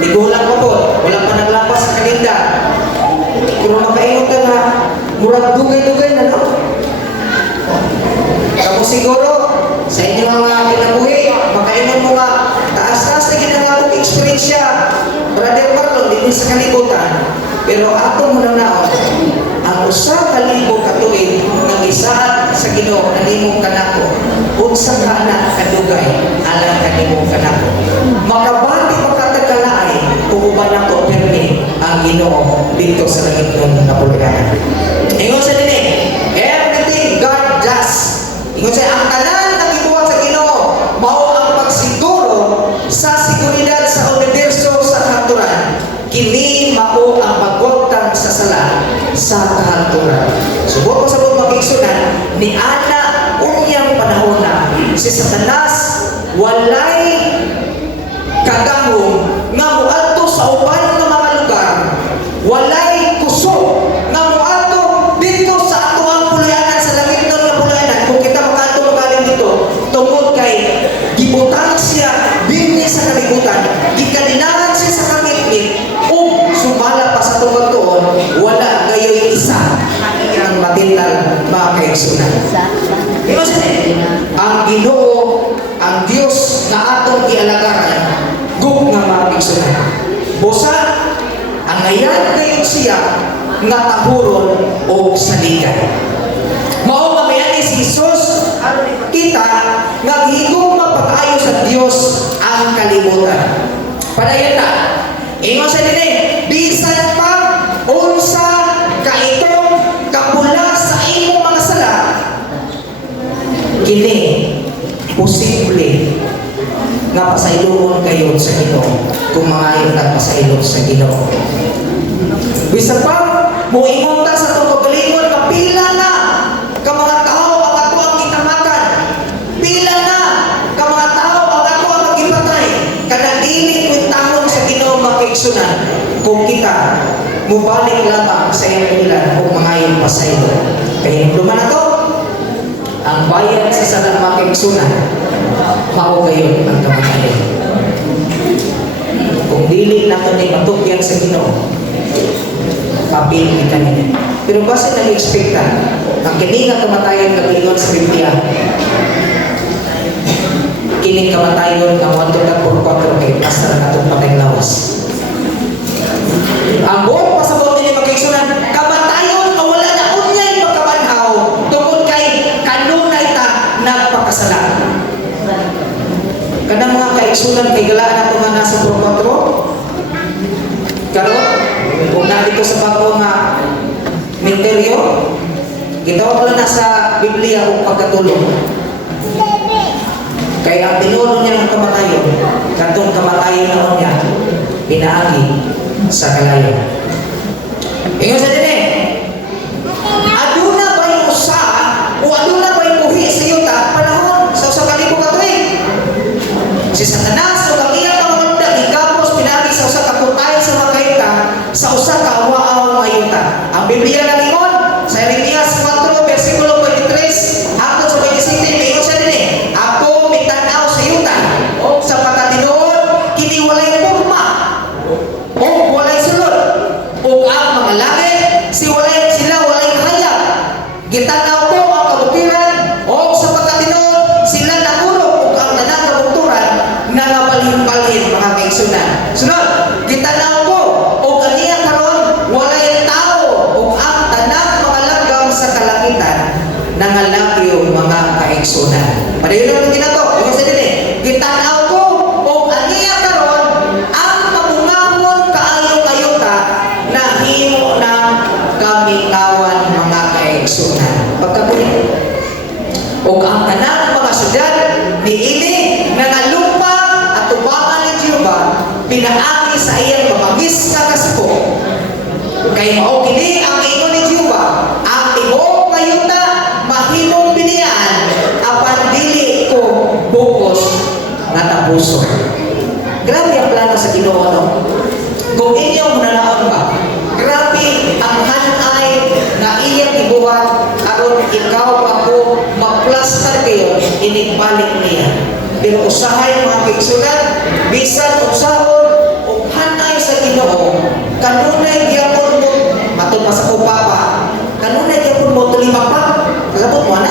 tigulang ko po, wala pa naglapas sa kalinda. Kung makaingon ka na, murag dugay-dugay na no? Kamu siguro, sa inyong mga kinabuhi, makaingon mo nga, taas-taas na ginagawa kong experience Brother Marlon, din sa kalibutan. Pero atong mananaon, ang usa ka libo katuig ng isaat sa Ginoo nanimong kanako, unsa ka na kadugay alang kanimong kanako. Makabati makatagkalaay kung uban ako permi ang Ginoo dito sa langit ng napuluyan. Ingon sa dini, everything God does. Ingon sa ang tanan ng gibuhat sa Ginoo mao ang pagsiguro sa seguridad sa universo sa kahaturan. Kini mao ang pagwagtang sa sala sa kahaturan. Subok ko sa mga magigsunan ni ana unyang panahon na si Satanas walay kagahom nga muadto sa uban nga mga lugar, walay kusog nga muadto dito sa atuang puluyanan sa langit ng puluyanan. Kung kita makaadto magaling dito tungod kay gibutang siya dinhi sa kalibutan, gikalinahan siya sa kangit ug sumala pa sa tungod tuon wala gayoy isa ang matintal mga kaigsunan. Ang Ginoo, ang Dios na atong ialagaran, gug nga mga kaigsunan. Busa ang ayan kayo siya nga tahuron o saligan. Mao mamaya ni si Jesus kita nga higong mapag-ayo sa Dios ang kalibutan. Padayon ta, ingon sa dinhi, bisan pa unsa ka itong kapula sa imong mga sala, kini posible nga pasayloon kayo sa Ginoo kung maayo na pasaylo sa Ginoo. Bisan pa mo ingon ta sa itong pagalingon nga pila na ka mga tao ang ato ang kitamakan, pila na ka dili kwentahon sa Ginoo makaigsunan kung kita mubalik lamang sa iyang ilan o mangayong pasayo. Kaya yung na to, ang bayad sa sanang makaigsunan, mao gayon ang kamatayon. Kung dili nato ni matukyan sa Ginoo, papil kita niya. Pero base nag-expecta, ang kini nga kamatayon kalingon sa Biblia, kining kamatayon ng 1-4 kay pastor na itong patay lawas. Ang buong pasabot ni makaigsunan, kamatayon na wala na unyay pagkabanhaw tungkol kay kanunay ta nagpakasala. Kanang mga kaigsunan kay galaan na itong nasa 4-4 karon kung nandito sa bago nga menteryo, gitawag lang na sa Biblia o pagkatulong. Kaya ang tinulo niya ng kamatayon, katong kamatayon na niya, inaagi sa kalayo. Ingon sa din aduna ba yung usa o aduna ba yung buhi sa yuta panahon sa usa ka libo ka tuig? Si Satanas o kamiya ka mga igapos pinagi sa usa ka putay sa mga kayuta sa usa ka waaw nga yuta. Ang Biblia na lingon sa Jeremias 4 versikulo 23 hangtod sa 27 ingon sa din ako mitanaw sa yuta o sa pagkatinuod kini walay porma o walay sulod o ang mga langit sila walay kahayag gitanaw ko ang kabutiran o sa pagkatinuod sila nagurok o ang tanang kabunturan na nabalhin-balhin mga kaigsunan. Sunod, gitanaw ko o kaniya karon walay tao o ang tanang mga langgam sa kalangitan nangalagyo mga kaigsunan. Padayon naman ginato, yung sa din gitanaw ko o aniya karon ang pagungahon kaayo-ayota na himo ng kamingawan mga kaigsunan. Pagkabunin o ang tanang mga syudad niini nangalumpa at tubangan ni Jehova pinaagi sa iyang mabangis nga kasuko. Kay mao kini ang ingon ni Jehova, ang tibuok nga yuta mahimong biniyaan apan dili ko bukos nga tapuso. Grabe ang plano sa Ginoo no. Kung inyong nanaon ba, grabe ang hanay na iyang gibuhat aron ikaw ako maplastar kayo inigbalik niya. Pero usahay mga kaigsunan, bisan usahon o hanay sa Ginoo, kanunay gyapon mo matud pa sa upapa, kanunay gyapon mo tulimapa, kasabot mo na.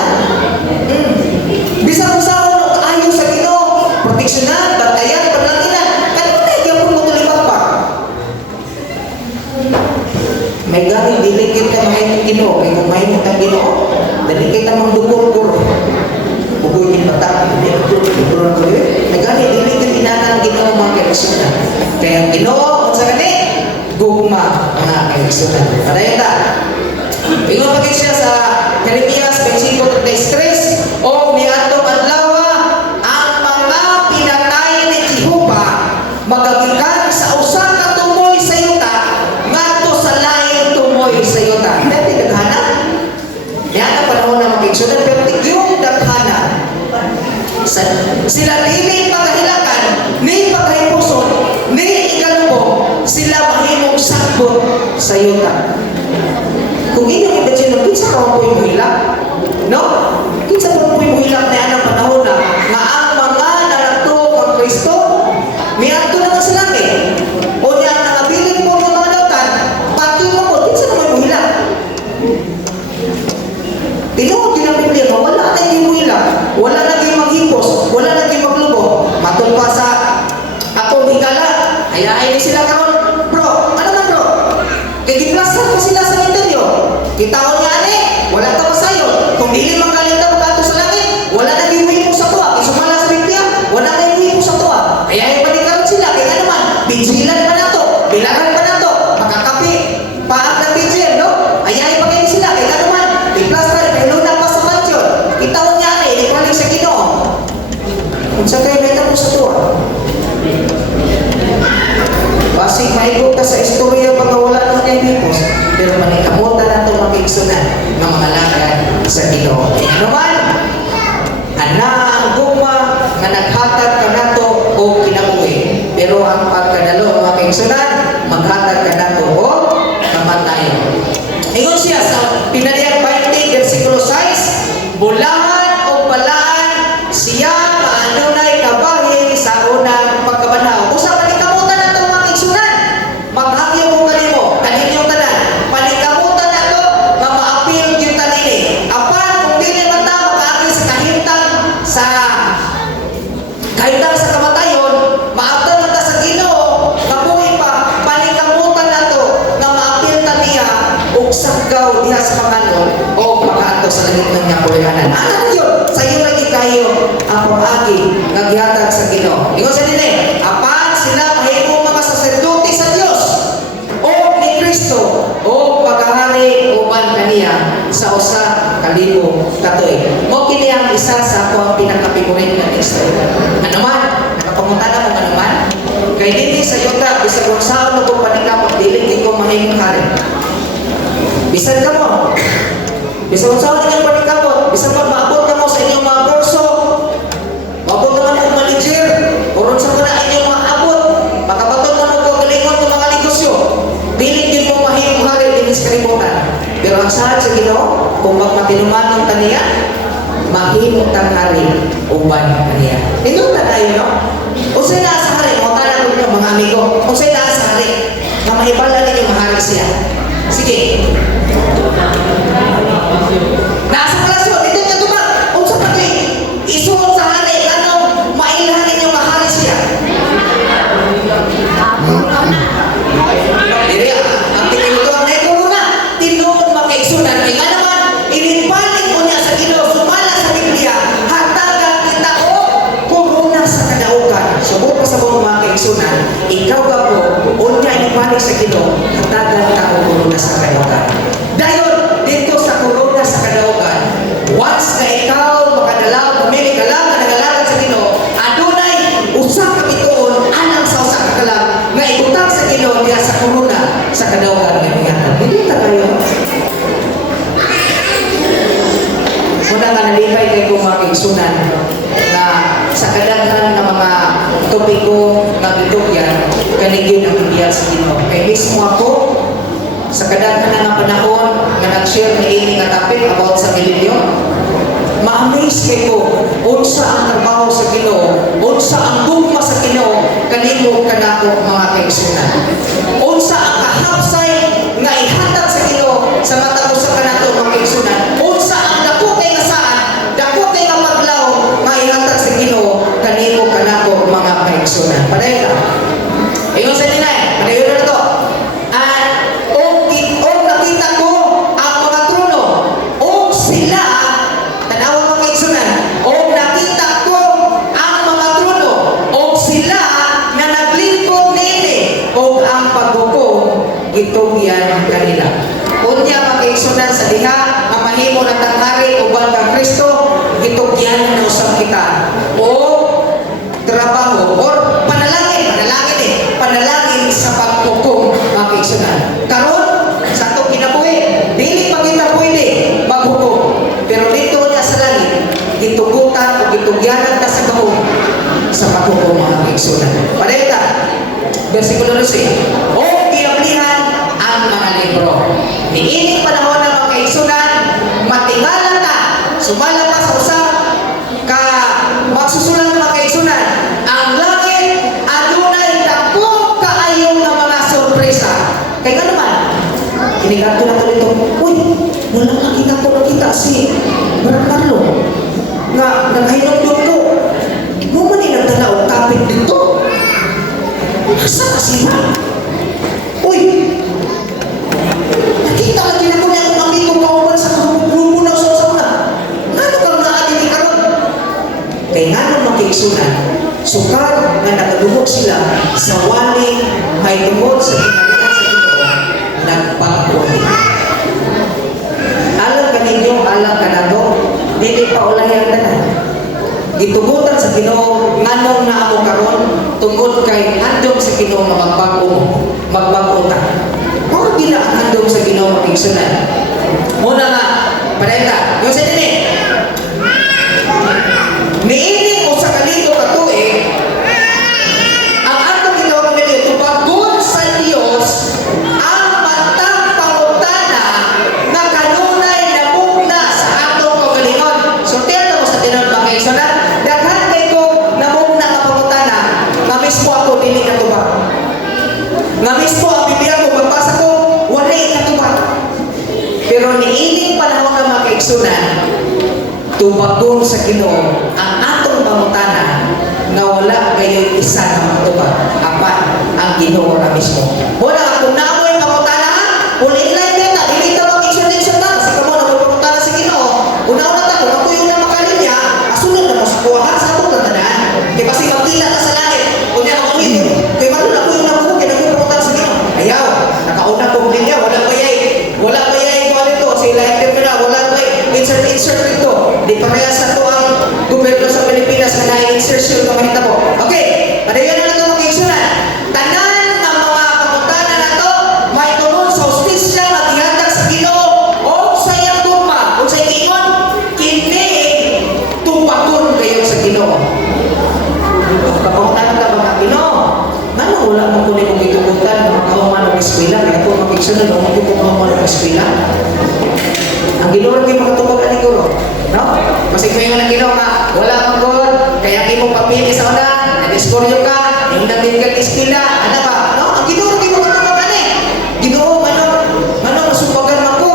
Bisan usahon o kaayo sa Ginoo, proteksyonan, bantayan, pananginan, kanunay gyapon mo tulimapa. May gani dili kita mahimong Ginoo, kay kung mahimong tang Ginoo, dili kita magdukor-kur. Bukuyin batang, nagani dili kita inanan Ginoo mga kaigsunan. Kaya ang Ginoo unsa gani? Gugma mga kaigsunan. Padayon ta. Ingon pa siya sa Jeremias 25:3, o niadtong adlaw ang mga pinatay ni Jehova magagikan sa usa ka tumoy sa yuta ngadto sa lain tumoy sa yuta. Dili daghana. Yan ang panahon na makigsunan pero yung daghana sila dili pagkahilakan ni pagkahipuson ni ikalubong sila mahimong sakbot sa yuta. Kung inyong imagine, kinsa ka mo yung hilak? No? Kinsa mo yung hilak na anong panahon na nga ang mga nanato kang Kristo miadto na sa langit o niya nakabiling mo ng mga dautan pati mo kinsa mo yung hilak? Tinuod din ang Biblia, wala na yung hilak, wala na yung maghipos, wala na yung maglubo. Matod pa sa atong higala, ayain ni sila karon, bro, ano man bro? Kaya giplastar pa sila sa interior. Kitaon niya wala ka masayo. Kung dili mangkalita mo kato sa langit, wala na yung hipo sa tuwa. Isumala sa Biblia, wala na yung hipo sa tuwa. Kaya yung panikaroon sila, kaya naman, binsilan pa na to, bilangan pa na to, makakapi, paak ng binsil, no? Ayayin pa kayo sila, kaya naman, i-plaster, iluna pa sa mansyon. Kitaon niya ilipaling sa Ginoo. Kung sa kayo na sa tuwa. Basig maigog ka sa istorya pag wala nang hipos, pero manikamutan na itong makiksunan ng mga lakad sa Ginoo. Naman, ana ang guma nga naghatag ka nato o kinabuhi. Pero pero ang pagkadalo mga kaigsunan maghatag kanato o kamatayon. Ingon siya sa Pinaliyang 20 versikulo 6, bulahan o balaan siya maanunay kabahin sa unang pagkabanhaw. Usa panikamutan nato mga kaigsunan, maghagyo mo kanimo kaninyong tanan, panikamutan nato nga maapil gyud tanini. Apan kung dili man ta makaagi sa kahintang sa kamatayon, maapil man ta sa Ginoo nga buhi pa, panikamutan nato nga maapil ta niya ug saggaw diha sa panganon o makaadto sa langit ng niya kulihanan. Ano yun? Sa iyo lagi kayo ang pamagi nga gihatag sa Ginoo. Ingon sa dinhi, apan sila mahimong mga saserdote sa Dios o ni Kristo o pagahari uban kaniya sa usa ka libo ka tuig. Mo kini ang isa sa ako ang pinaka-favorite nga teksto. Ano man, nakapangutan mo ano man, kay dinhi sa yuta bisag kung saan ko panikapot dili di ko mahimong hari. Bisan ka mo. Bisan kung saan inyong panikapot, bisan pa maabot ka mo sa inyong mga kurso, maabot naman ang manager, oron sa mga inyong mga abot, makabaton man mo galingon ng mga negosyo, dili din mo mahimong hari din sa kalibutan. Pero ang sahad sa Ginoo, kung magpatinuman ng taniya, mahimong tang hari uban kaniya. Ito na tayo, no? Unsay naa sa hari, mga tanan ko ng mga amigo, unsay naa sa hari, na mahibala ninyo mahari siya. Sige. Nasa kalasyon, ito nga duman, unsa pa kayo, isuot sa hari, ano, mailahan ninyo mahari siya. Diri, ang tingin ang neko na, tinuod makaigsunan, kaya nga naman, inipalit mo niya sa Ginoo, sumala sa Biblia, hatagan kita o kuruna sa kadaugan. Subok pa sa mga kaigsunan, ikaw ba po, unya inipalit sa Ginoo, hatagan ka o kuruna sa kadaugan. Dayon, dito sa kuruna sa kadaugan, once na ikaw makadalaw, pumili ka lang na nagalagan sa Ginoo, adunay, usa ka bituon, alang sa usa ka kalang, nga ibutang sa Ginoo diya sa kuruna sa kadaugan nga biyatan. Hindi ta kayo. Muna nga nalipay kay kong mga kaigsunan na sa kadaghan ng mga topiko ng Biblia kanigin ang bibiyal sa Ginoo. Kay mismo ako sa kadaghan ng panahon nga nag-share ni ini nga topic about sa millennium, ma-amaze kay ko unsa ang trabaho sa Ginoo, unsa ang gugma sa Ginoo kanimo kanako mga kaigsunan. Unsa ang kahapsay nga ihatag sa Ginoo sa matag usa kanato mga kaigsunan. Unsa ang dako kay nga saan, dako kay nga paglaw nga ihatag sa Ginoo kanimo kanako mga kaigsunan. Paday ka. Ingon sa dinay, padayon na to. Nakita ko ang mga trono o sila tanawa mga kaigsunan o nakita ko ang mga trono o sila na naglingkod nini o ang paghukom gitugyan kanila. Unya mga kaigsunan sa diha ang mahimo ng tanghari uban kang Kristo gitugyan na usab kita o trabaho or panalangin sa paghukom mga kaigsunan. Karon sa itong kinabuhi, dili pa kita pwede maghukom. Pero dito na sa langit, gitugutan o gitugyanan ka sa kahong sa paghukom mga kaigsunan. Padayta, versikulo 12. O giablihan ang mga libro. Niining panahon ng mga kaigsunan, matingalan ka, sumala ka sa usa, ka magsusulan ng mga kaigsunan. Ang langit, adunay dako kaayong na mga sorpresa. Kaya nga naman, kinigato na ko nito, uy, wala nakita si Brad Carlo nga naghahinog doon ko. Mo man yung nagdala o kapit dito. Asa ka siya? Uy, nakita ka din ako niya kung amigo kauban sa grupo na usaw na. Ano kang naali ni Karon? Kaya nga nang makiigsunan, sukar na nagaduhog sila sa waling may tungkol sa pinalitan sa Ginoo, nagpagbuhay. Alam ka ninyo, alam ka na to, dili pa ulay ang tanan. Gitugutan sa Ginoo, nganong na ako karon tungkol kay handom sa Ginoo nga magbago ta. Kung gila ang handom sa Ginoo makiigsunan. Muna nga, parenta, yung sa dini, niining o sa kalito ka tuig, ang atong katubag. Nga mismo ang Biblia ko, magbasa ko, wala katubag. Pero niining panahon ng mga kaigsunan, tubagon sa Ginoo ang atong pangutana nga wala kayo isa na matubag apan ang Ginoo ra mismo. Wala kung naamoy pangutana, ulin lang kita, dili ta mag-igsunan kasi kamo na pangutana sa Ginoo. Una-una ta kung ako yung namakalimya, asunod na mas kuha sa atong tatanan. Kay basi magkita ka sa langit. Kunya ako nito. Kay man ako yung nabuo kay nagpapangutana sa Ginoo. Ayaw, nakauna ko linya, wala pa yay ko dito sa ilahin terminal, wala pa insert dito. Di pareha sa to ang gobyerno sa Pilipinas na na-insertion ng mahita po. Okay, padayon na ito mga igsunan. Tanan ng mga pagkutana na ito, may tunod sa hostisya na tihatag sa Ginoo o sa iyang tugma. Kung sa ingon, kini tupagon kayo sa Ginoo. Pagkutana ka mga Ginoo, ano wala mo kunin mong itubutan mga kauman ng eskwela? Kaya po mga igsunan, wala mo kung kauman ng eskwela. Ang Ginoo rin makatubagan ni Guro. No? Kasi kung yung Ginoo ka, wala kang God, kaya kayo mong papili sa una, nag-iskoryo ka, yung natin ka ispila, ano ba? No? Ang Ginoo rin makatubagan eh. Ginoo, ano, masubagan ako.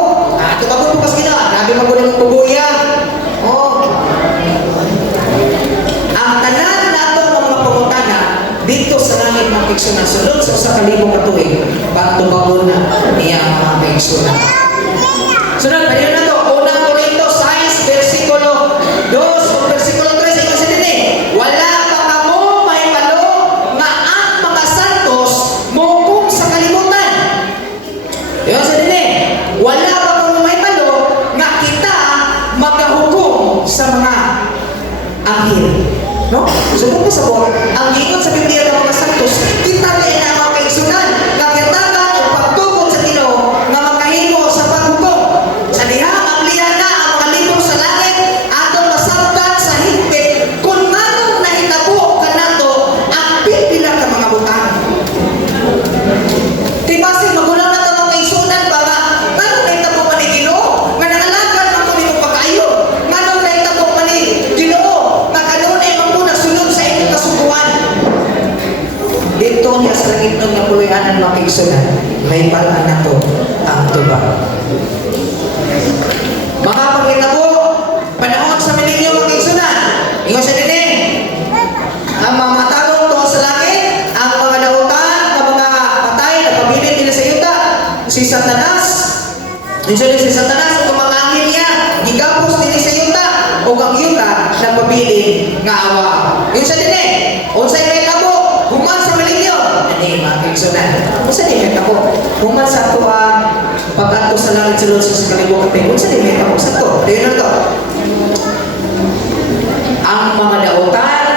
Tubagon po kasi Ginoo, grabe magunin mong tubuya. Oh. Ang tanan na ito ng mga pangutana, dito sa langit ng kaigsunan, sunod sa usa ka libong katuig, pagtubagon na niya mga kaigsunan. Sunod, pwede na ito. Unang Korinto 6, versikulo 2, versikulo 3, ito sa dini. Wala pa kamo may palo nga ang mga santos mukong sa kalimutan. Ito sa dini. Wala pa kamo may palo nga kita magahukom sa mga anghel. No? So, kung kasabot, ang ingon sa Biblia ng mga santos, kita rin ang mga kaigsunan, kakitagan o pagtukod sa Ginoo nga makahimo sa paghukom. Sa diha, ang liya na ang mga libro sa langit, atong masabtan sa higpit, kung manong nahitabo ka nato, ang pipila ka mga butang. Diba si magulang na ito mga kaigsunan, para manong nahitabo pa ni Ginoo, nga nangalagan man ko ni mo pagkayo, manong nahitabo pa ni Ginoo, nga kanunay man po nasunod sa inyong kasubuan. Dito niya sa langit ng napuluyanan mga kaigsunan, may palaan na to ang tubag. Mga pagkitabo, panahon sa milenyo mga kaigsunan, ingon sa dinin, ang mga tagong to sa langit, ang mga nautan, ang mga patay na pabilin nila sa yuta, si Satanas, si Satanas, ang mga anghel niya, gigapos nila sa yuta, o ang yuta na pabilin nga awa. Ingon sa dinin, unsay may tabo, human sa milenyo, ani mga kaigsunan, unsay may tabo, human sa tuwa, pag-ato sa langit sa Lord sa kalibong kapit, kung saan may kapag sa to? Ayun na to. Ang mga dautan,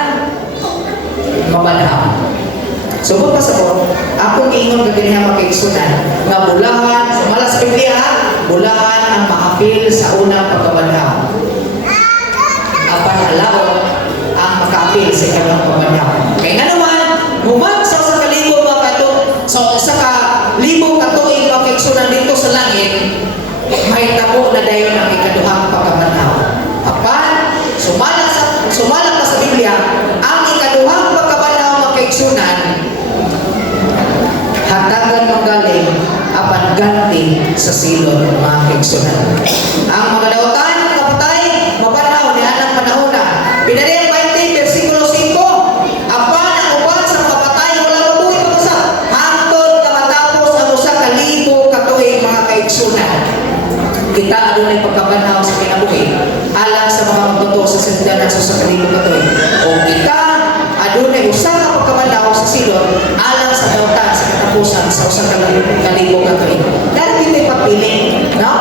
mabalham. So, kung pasabot, akong ingon kaginihan makaigsunan, nga bulahan, sumala sa Biblia, bulahan ang makapil sa unang pagkabalham. Apan alaon ang makapil sa ikalang pagkabalham. Kaya nga naman, human sa kalibong mga kato, sa kalibong katuig makaigsunan dito sa langit, may tabo na dayon ang ikaduhang pagkabalham. Apan, sumala pa sa Biblia, ang ikaduhang pagkabalham makaigsunan, hatagan magaling, apan ganti sa silot mga kaigsunan. Ang mga dautan, kapatay, mabanaw ni anang panahon na. Pinadayang 20, versikulo 5, apan ang uban sa mga patay, wala mabuhay pag-usap. Hangtod na matapos ang usa ka libo katuig mga kaigsunan. Kita adunay pagkabanaw sa kinabuhi alang sa mga magtuto sa sindanan sa kalibong katuig. O kita adunay usa ka pagkabanaw sa silot alang sa dautan sa katapusan sa usa ka kalibong katuig. Dahil kita papili, no?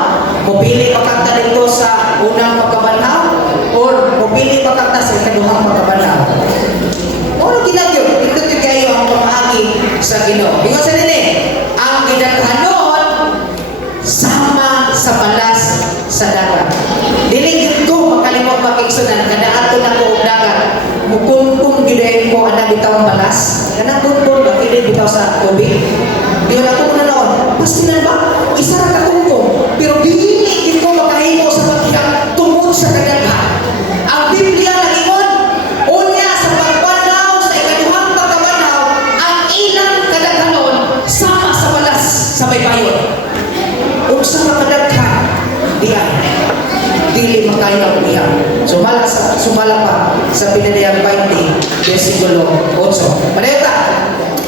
Mupili pagkanta dito sa unang pagkabanaw or mupili pagkanta sa ikaduhang pagkabanaw. Ano ginagyo? Ito kayo ang pamahagi sa Ginoo. Ingon sa nini, ang gidaghanon sama sa balas sa dagat. Diligid ko makalimot makaigsunan kada ato na ko dagat. Mukunkung gidayon ko ana bitaw ang balas. Kana kunkung bakili bitaw sa tubig. Diyon ako na noon. Pasti na ba? Isa ra ka kunkung. Pero dili ko makahimo sa pagkiyak tungod sa kadaghan. Ang Biblia nag-ingon, unya sa pagbanaw sa ikaduhang pagkabanaw, ang biya. Dili makaya biya. Sumala pa sa pinadayang 20, versikulo 8. Manayota,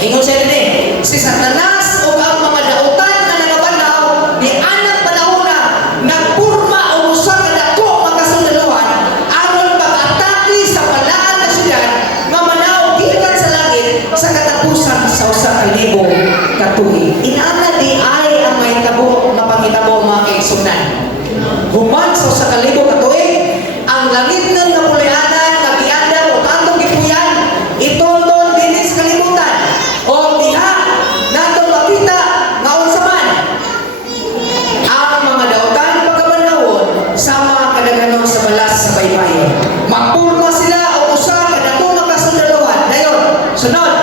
ingon siya din si Satanas o ang mga dautan na nangabanaw ni anak panahona nagpurma o usa ka dako makasundaluhan aron pag-atake sa balaan na syudad nga manaog gikan sa langit sa katapusan sa usa ka libo ka tuig. Inaana di ay ang may tabo na pangitabo mga kaigsunan. Human sa usa ka libo ka tuig, ang langit ng napulianan nga giandam o atong gipuyan itondon dinhi sa kalibutan. O diha natong makita nga unsa man ang mga dautan pagkamanawon sa mga kadaghanon sa balas sa baybayon. Magpurma sila o usa ka dako makasundaluhan. Dayon, sunod.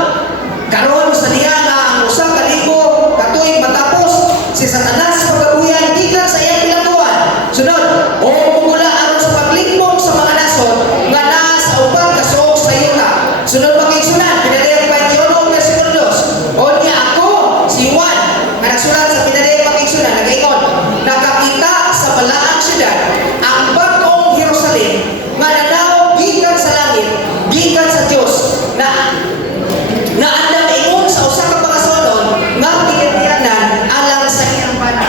Karon sa diha nga ang usa ka libo ka tuig matapos si Satanas pagabuyan gikan sa iyang pinatuan. Sunod, o mumula aron sa paglimpong sa mga nasod nga naa sa ubang kasuog sa yuta. Sunod pagkaigsunan, pinadayang 21 versikulo 2. O niya ako, si Juan, nga nagsulat sa pinadayang pagkaigsunan, nag-ingon, nakakita sa balaang syudad ang bagong Jerusalem nga nanaog gikan sa langit, gikan sa Dios na andam ingon sa usa ka pangasonon nga gikantiyanan alang sa iyang bana.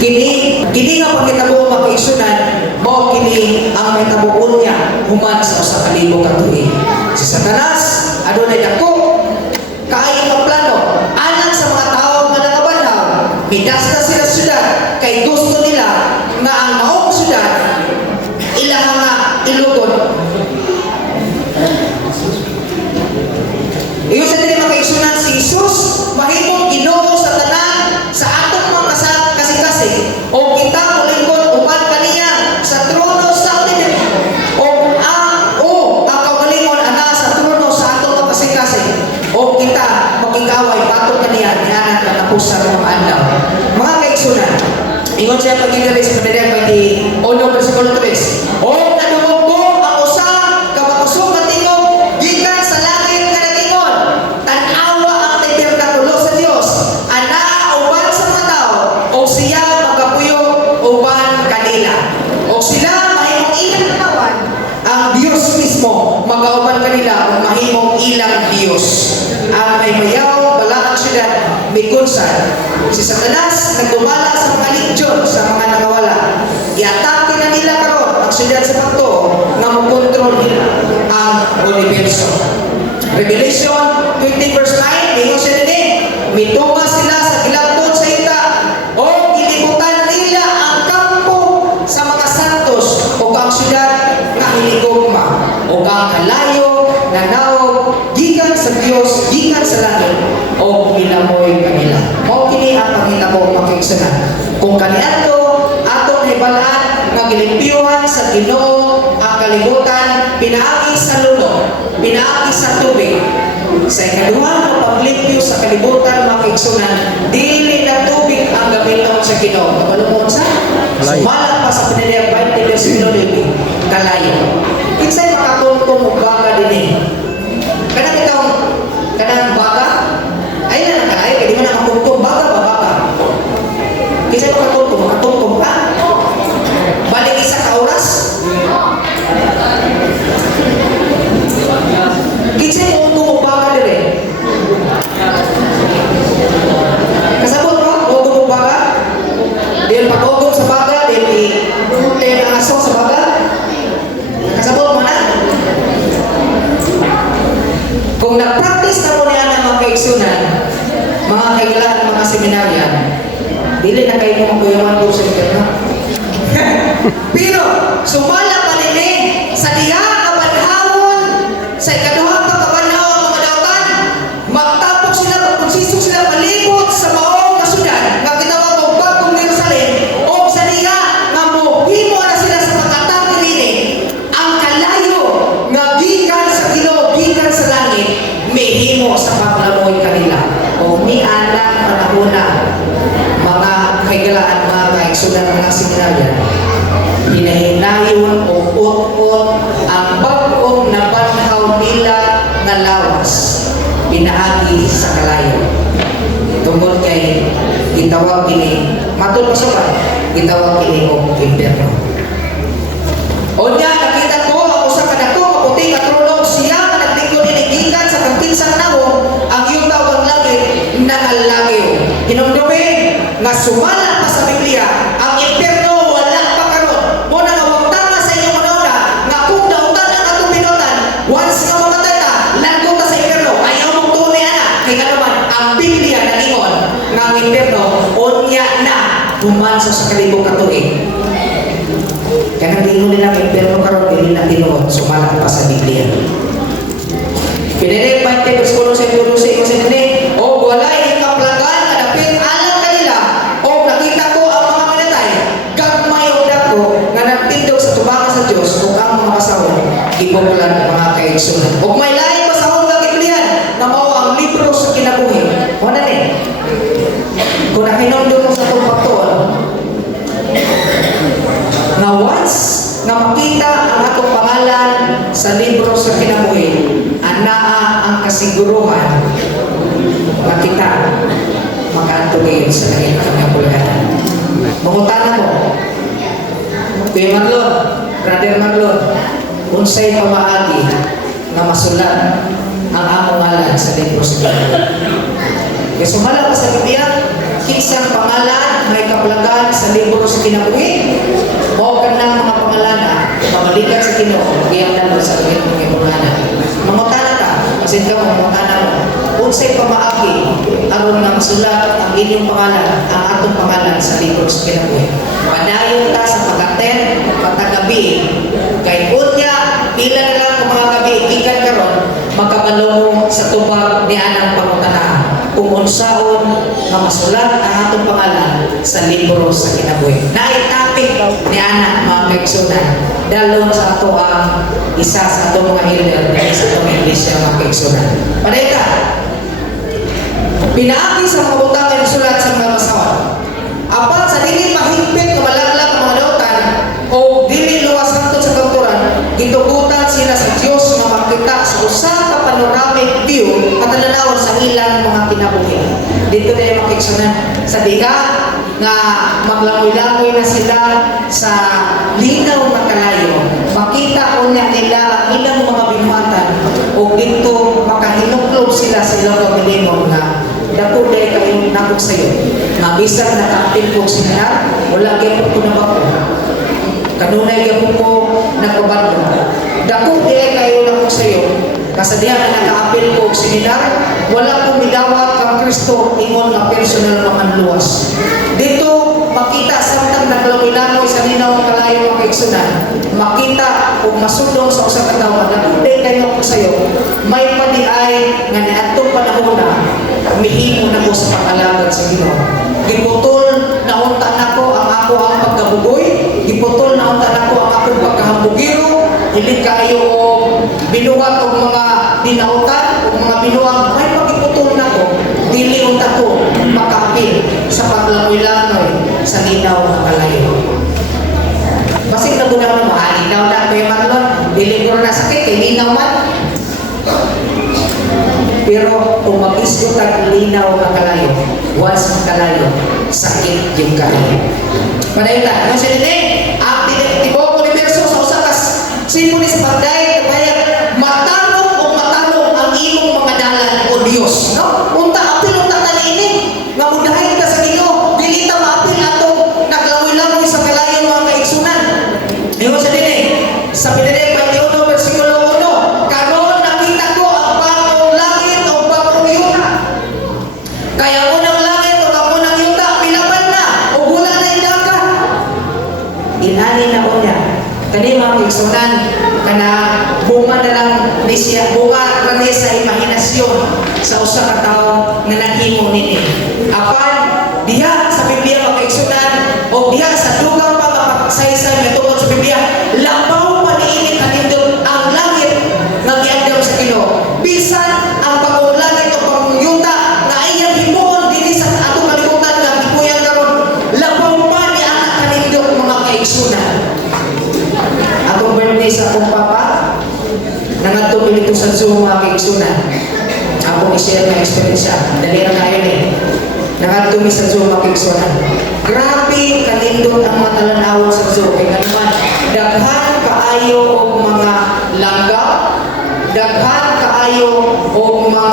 Kini nga pagkitabo makaigsunan mao kini ang may tabuon niya human sa usa ka libo ka tuig. Si Satanas adunay dako kaayo nga plano alang sa mga tawo nga nangabanaw. Midasta sila sa syudad kay gusto nila nga ang maong syudad ilang nga ilugon. Iyo sa dili makaigsunan si Jesus mahimong Ginoo sa tanan sa atong mga kasing-kasing o kita mulingkod uban kaniya sa trono sa ulitin o ang kaugalingon ana sa trono sa atong mga kasing-kasing o kita magigaway patong kaniya nianan katapusan ng mga adlaw. Mga kaigsunan, ingon siya pagigilay sa pinadayang 21 versikulo 3. O nadungog ko ang usa ka makusog na tingog gikan sa langit nga nagingon, tan-awa ang tabernakulo sa Dios, ana uban sa mga tao, o siya magapuyo uban kanila. O sila mahimong ilang katawan, ang Dios mismo magauban kanila o mahimong ilang Dios. Ang may mayaw balaang syudad mikunsan. Si Satanas nagdumala sa mga legion sa mga nangawala. Iatake na nila karon ang syudad sa pagto nga mokontrol nila ang universo. Revelation 20 verse 9, ingon siya din, mitunga sila sa gilabton sa yuta o gilibutan nila ang kampo sa mga santos o ang syudad nga hiligugma o ang kalayo na naog gikan sa Dios gikan sa langit o minamoy kanila. Mao kini ang pangitabo makaigsunan. Kung kaniadto atong hibalaan nga gilimpyuhan sa Ginoo ang kalibutan pinaagi sa luno, pinaagi sa tubig. Sa ikaduha nga paglimpyo sa kalibutan makaigsunan, dili na tubig ang gamiton sa Ginoo. Kabalumon sa sumalat pa sa pinadayang 20 versikulo 9 kalayo. Kinsay makatungtong og baga dinhi? Kanang baga ay na nakalayo kay di man nakatungtong baga. Kinsay makatungtong ka? Balik isa ka oras? Kinsay mo baga dire? Kasabot mo mo baga? Diyan pag-ugong sa baga, diyan ang aso sa baga. Kasabot mo na? Kung nag-practice na mo niya ng mga kaigsunan, mga kailan, mga seminaryan, dili na kayo mo magkuyaman po sa internet. Pero, sumala pa nini sa diha kabanhawon, sa ikaduhang pagkabanhawon ng mga dautan, magtapok sila, magkonsisong sila palibot sa maong na syudad, nga ginawa mo bagong Jerusalem, o sa diha nga mo, himo na sila sa pagkatake nini, ang kalayo nga gikan sa Ginoo, gikan sa langit, may himo sa paglamoy kanila. O may anak panahona, mga kaigalaan, mga kaigsunan, mga seminaryan, hinahinayon o ut-ut ang bagong na banhaw nila nga lawas, pinaagi sa kalayo. Tungkol kay gitawag kini matud pasukan gitawag kini og impyerno. Unya nakita ko ang usa ka dako maputi ka trono siya nga nagtingkod ni gikan sa kampinsang nawo ang yuta ug ang langit nakalagyo. Hinumdumi nga sumala pa sa Biblia ang impyerno wala pa karon. Mo na nawagtanga sa inyong una nga kung dautan ang atong binutan once nga mamatay ta lagot ta sa impyerno ayaw mong tunay ana kay kanuman ang Biblia nagingon nga ang impyerno unya na human sa kalibong katuig. Kaya naging nila ang impyerno karon dili na tinuod sumala pa sa Biblia. Pinili 20 versículo sa ni o walay kaplagan nga dapit alam kanila o nakita ko ang mga minatay gagmay og dako nga nagtindog sa tubangan sa Dios ug ang mga pasahon gibubulan mga kaigsunan. Ug may lain pasahon nga giblihan na mao ang libro sa kinabuhi. Wala ni. Kung nahinumdum mo sa pagpatuon na once na makita ang atong pangalan sa libro sa kinabuhi, anaa ang kasiguruhan na kita makaantugin sa langit ng kapulatan. Mangutana mo, Kuya Marlon, Brother Marlon, unsay pamaagi na masulat ang among ngalan sa libro sa kinabuhi. Kaya sumala ka sa Biblia, kinsang pangalan may kaplagan sa libro sa kinabuhi, o kanang mga pangalan pamalikan sa Ginoo iyang dalon sa langit ng kapulatan. Mangutana ka, kasi ikaw mangutana mo, unsay pamaagi aron nga masulat ang inyong pangalan, ang atong pangalan sa libro sa kinabuhi. Padayon ta sa pag-attend patagabi kay unya pila na lang mga gabi gikan karon magkabalo sa tubag ni anang pangutanahan kung unsaon nga masulat ang atong pangalan sa libro sa kinabuhi. Naay topic ni anak mga kaigsunan dalon sa ato ang isa sa ato mga elder sa ato mga iglesia mga kaigsunan. Padayta pinaagi sa mga butang ang sulat sa mga masawan. Apan sa dili mahigpit nga malaglag mga dautan o dili luwas hangtod sa kauturan, gitugutan sila sa Dios nga makita sa usa ka panoramic view katananawon sa ilang mga kinabuhi. Dito nila makiksunan sa diha nga maglangoy-langoy na sila sa linaw na kalayo. Makita unya nila ang ilang mga binuhatan o dito makahinuklob sila sa ilang kabilingong na dako day kayong nakog sa'yo. Nga bisan nakapil ko siya, wala gyapon ko na bako. Kanunay gyapon ko nakabadlo. Dako day kayo nakog sa'yo. Kasadihan na nakaapil ko seminar, wala ko midawat kang Kristo ingon nga personal naman luwas. Dito makita samtang naglawi-langoy sa linaw ng kalayo mga kaigsunan, makita kung masundong sa usang katawan na kung day kayo ko sa'yo, may padiay nga niatong panahon na umihimo na ko sa pag-alagad sa Ginoo. Giputol na unta nako ang ako ang pagkabugoy, giputol na unta nako ang akong pagkahambugiro, hindi kayo o binuwat o mga dinautan o mga binuwang may pagiputol nako, dili unta ko makapil sa paglangoy-langoy sa linaw ng kalayo. Basig na bulang mo, linaw na Kuya Marlon, dili ko na sakit, kay linaw man. Pero kung mag-isgot ang linaw na kalayo, once ang kalayo, sakit yung kalayo. Padayta, yung sinili, ang tibok universo sa usakas, simulis bagday, kaya matanong o matanong ang imong mga dalan o Diyos. No? Unta, apil ang tatanini, nga mudahin ka sa Ginoo, dili ta maapil atong naglamoy-lamoy sa kalayo mga kaigsunan. Yung sinili, sa pinili, 21 versikulo 1, karon nakita ko ang bagong langit o bagong yuta. Kaya unang langit o unang yuta, pinapan na, o wala na yung daga. Inani na ko niya. Kani mga kaigsunan, kana bunga na lang ni siya, bunga na niya sa imahinasyon sa usa ka tawo nga naghimo nini. Apan, diha sa Biblia mga kaigsunan, o diha sa dugang pagkapagsaysay nga tungkol sa Biblia, labaw pa niini kanindot ang langit nga giandam sa Ginoo. Bisan ang bagong langit o bagong yuta nga iyang himuon dinhi sa atong kalibutan nga gipuyan karon, labaw pa ni anak kanindot mga kaigsunan. Atong birthday sa akong papa, nangadto dito sa Zoom mga kaigsunan. Ako i-share na experience siya. Dali na kayo eh. Nakatumi sa Zoom makiksunan. Grabe kanindot ang mga talanawon sa Zoom. Kaya naman, daghan kaayo o mga langga, daghan kaayo o mga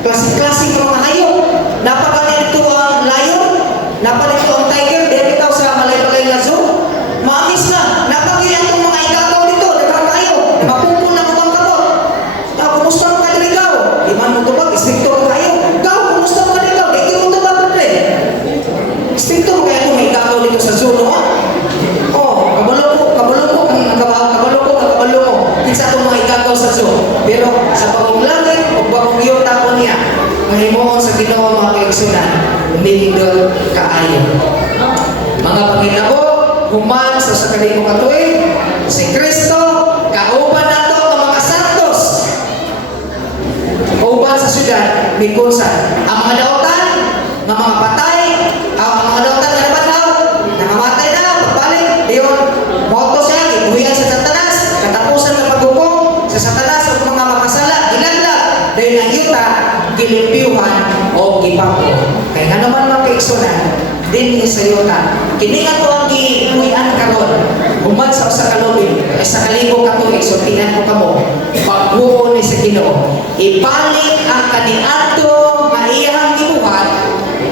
klase-klase mga hayop. Napakalito ang lion, napalito ang tiger, dahil ikaw sa malay-balay na Zoom. Maamis na, napagyan itong mga igagaw dito, daghan kayo, mapupul na mga kabot. Kumusta mo ka dito ikaw? Iman mo ito ba? Istrikto mo kayo? Ikaw, kumusta mo ka dito? Ikaw mo ito ba, pre? Istrikto mo kaya kung may igagaw dito sa Zoom, no? Kabalo mo. Kinsa itong mga igagaw sa Zoom. Pero sa pagulangin o pagugiyota ko niya, mahimoon sa Ginoo mga kaigsunan, nindot kaayo. Mga Panginoon, human sa kalimong katuig, si Kristo, kauban nato ang mga santos. Kauban sa syudad, may kunsan. Ang mga dautan, ng mga patay, ang mga dautan na nabataw, namamatay na, pagbalik, diyon, moto siya, ibuhian sa Satanas, katapusan ng paghukom sa Satanas at mga makasala, ilaglag, dahil ang yuta, gilipiuhan o gipapo. Kaya nga naman mga kaigsunan, din sa yuta, kiningan ko ang giuwian karon, humad sa usa ka lobi, ay sa kalibo katuig, so tingnan ko kamo, pagbuo ni sa Ginoo, ibalik ang kaniadto nga iyang gibuhat,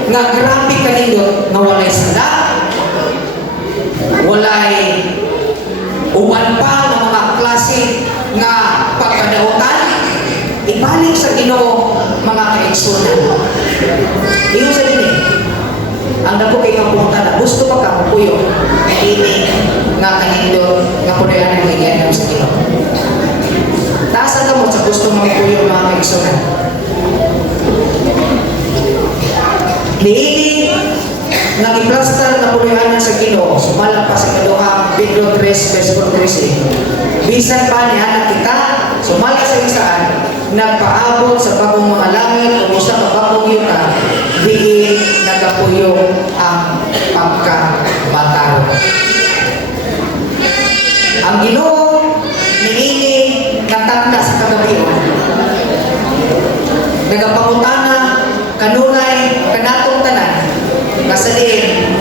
nga grabe kanindot, nga walay sala, walay uwan pa ng mga klase nga pagkadautan, ibalik sa Ginoo mga kaigsunan. Iyo sa din ang dako kay kapunta na gusto pa ka puyo ini nga kanindot nga punoyan ang higyan sa Ginoo. Taasan ka mo sa gusto mga puyo mga kaigsunan. Niini nga giplastar na punoyan sa Ginoo, sumala pa sa kaduha Pedro 3 verse 13. Bisan pa ni anak kita, sumala sa isaan, nagpaabot sa bagong mga langit o usa ka bagong yuta, diin nagapuyo ang pagkamataro. Ang Ginoo niini natakda sa kagabi, nagapangutana kanunay kanatong tanan kasaliin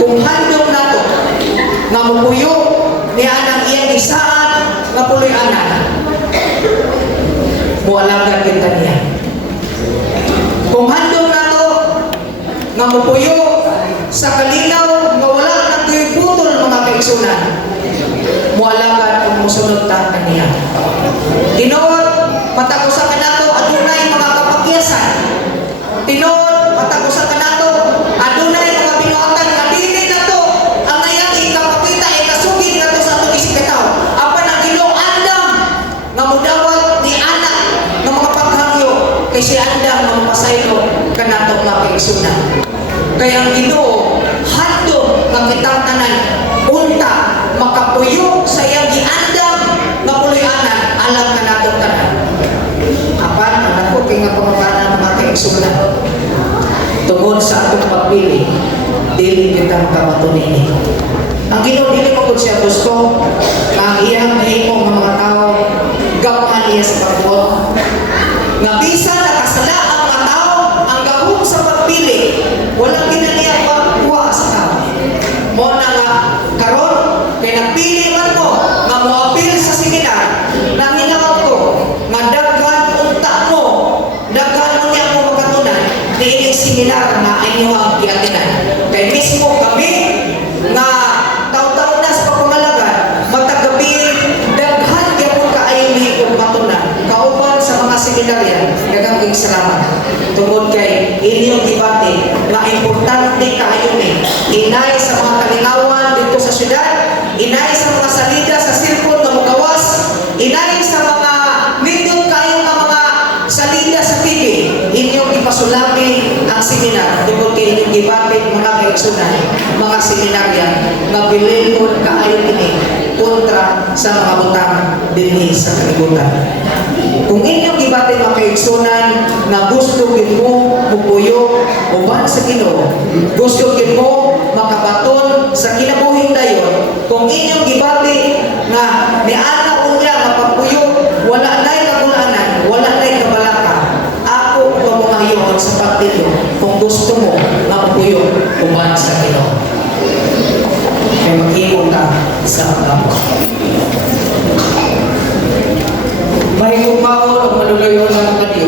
kung handog nato nga mupuyo ni anang iyang isaan nga puloy anak mualagan kita niya. Kung handog nato nga mupuyo sa kalinaw nga wala nato'y putol mga kaigsunan, mualagan kung musunod ta kaniya. Tinuod matagusa ka nato adunay mga kapakyasan. Tinuod matagusa ka nato adunay mga binuatan nga dili nato ang iyang ikapakita ay kasugid nato sa atong isikataw. Apan ang Ginoo andam nga mudawat ni anak ng mga paghangyo kay si andam nga mapasaylo kanato mga kaigsunan. Kaya ang Ginoo handog nga kitang tanan unta makapuyo sa iyang giandam nga puloy-anan alang kanato tanan. Apan ang ako kay nga pangutana mga kaigsunan. Tungod sa atong pagpili, dili kita makamatuni. Ang Ginoo dili ko siya gusto ang iyang himo ng mga tao gawan niya sa pagbuot. Nga bisan nakasala ang mga tao ang gahom sa pagpili, walang ginaniya pagkuha sa tao. Mo na nga karon kay napili man mo nga moapil sa seminar, nanginawag ko nga daghan unta mo, daghan mo niya mo makatunan ni seminar na inyo ang giatinan. Kay mismo kami nga taw-taw na sa pagpangalagan, matagabi daghan gyapon kaayo ni og matunan. Kauban sa mga seminarya, daghang salamat. Tungod kay inyong debate nga importante kaayo ni inay sa mga kalingawan dito sa syudad, inay sa mga salida sa sirkon nga mugawas, inay sa mga nindot kayo nga mga salida sa TV, inyong ipasulami ang seminar. Tungod kay inyong debate mga kaigsunan, mga seminarya nga bilingkod kaayo ini kontra sa mga butang dinhi sa kalibutan. Kung inyong debate mga kaigsunan na gusto gid mo mupuyo uban sa Ginoo, gusto gid mo makabaton sa kinabuhing dayon, kung inyong debate nga niana unya nga pagpuyo wala nay kagulanan, wala nay kabalaka, ako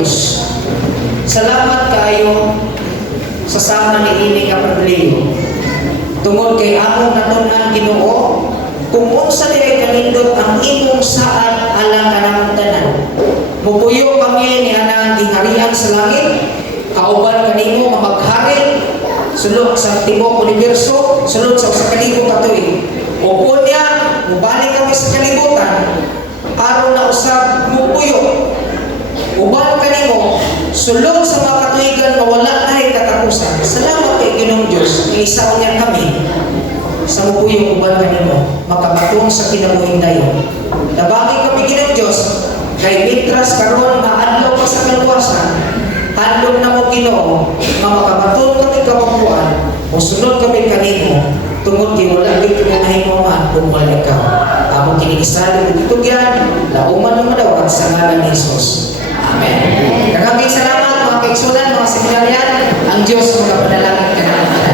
Diyos. Salamat kayo sa sama ni ini ka Pablo. Tungod kay among natunan Ginoo, kung unsa dili kanindot ang imong saad alang kanang tanan. Mupuyo kami ni anang gingharian sa langit, kauban kanimo nga maghari sulod sa tibuok universo, sulod sa kalibot katuig. O kunya, mubalik kami sa kalibutan, aron na usab mupuyo. Uban kanimo, sulod sa mga katuigan nga wala naay katapusan. Salamat kay Ginoong Dios, isaon niya kami sa mupuyo uban kanimo, makabatong sa kinabuhing dayon. Tabangin kami Ginoong Dios, kay mitras karon nga adlaw pa sa kaluwasan, hadlok na mo Ginoo, nga makabatong kami kapabuan, o sunod kami kanimo, tungod kay wala gid kami nahimuman kung wala ikaw. Among kinikisalan ug itugyan, lauman ng madawat sa ngalan ni Jesus. Amen. Daghang salamat mga kaigsunan, mga seminaryan, ang Diyos mga panalangin ka na.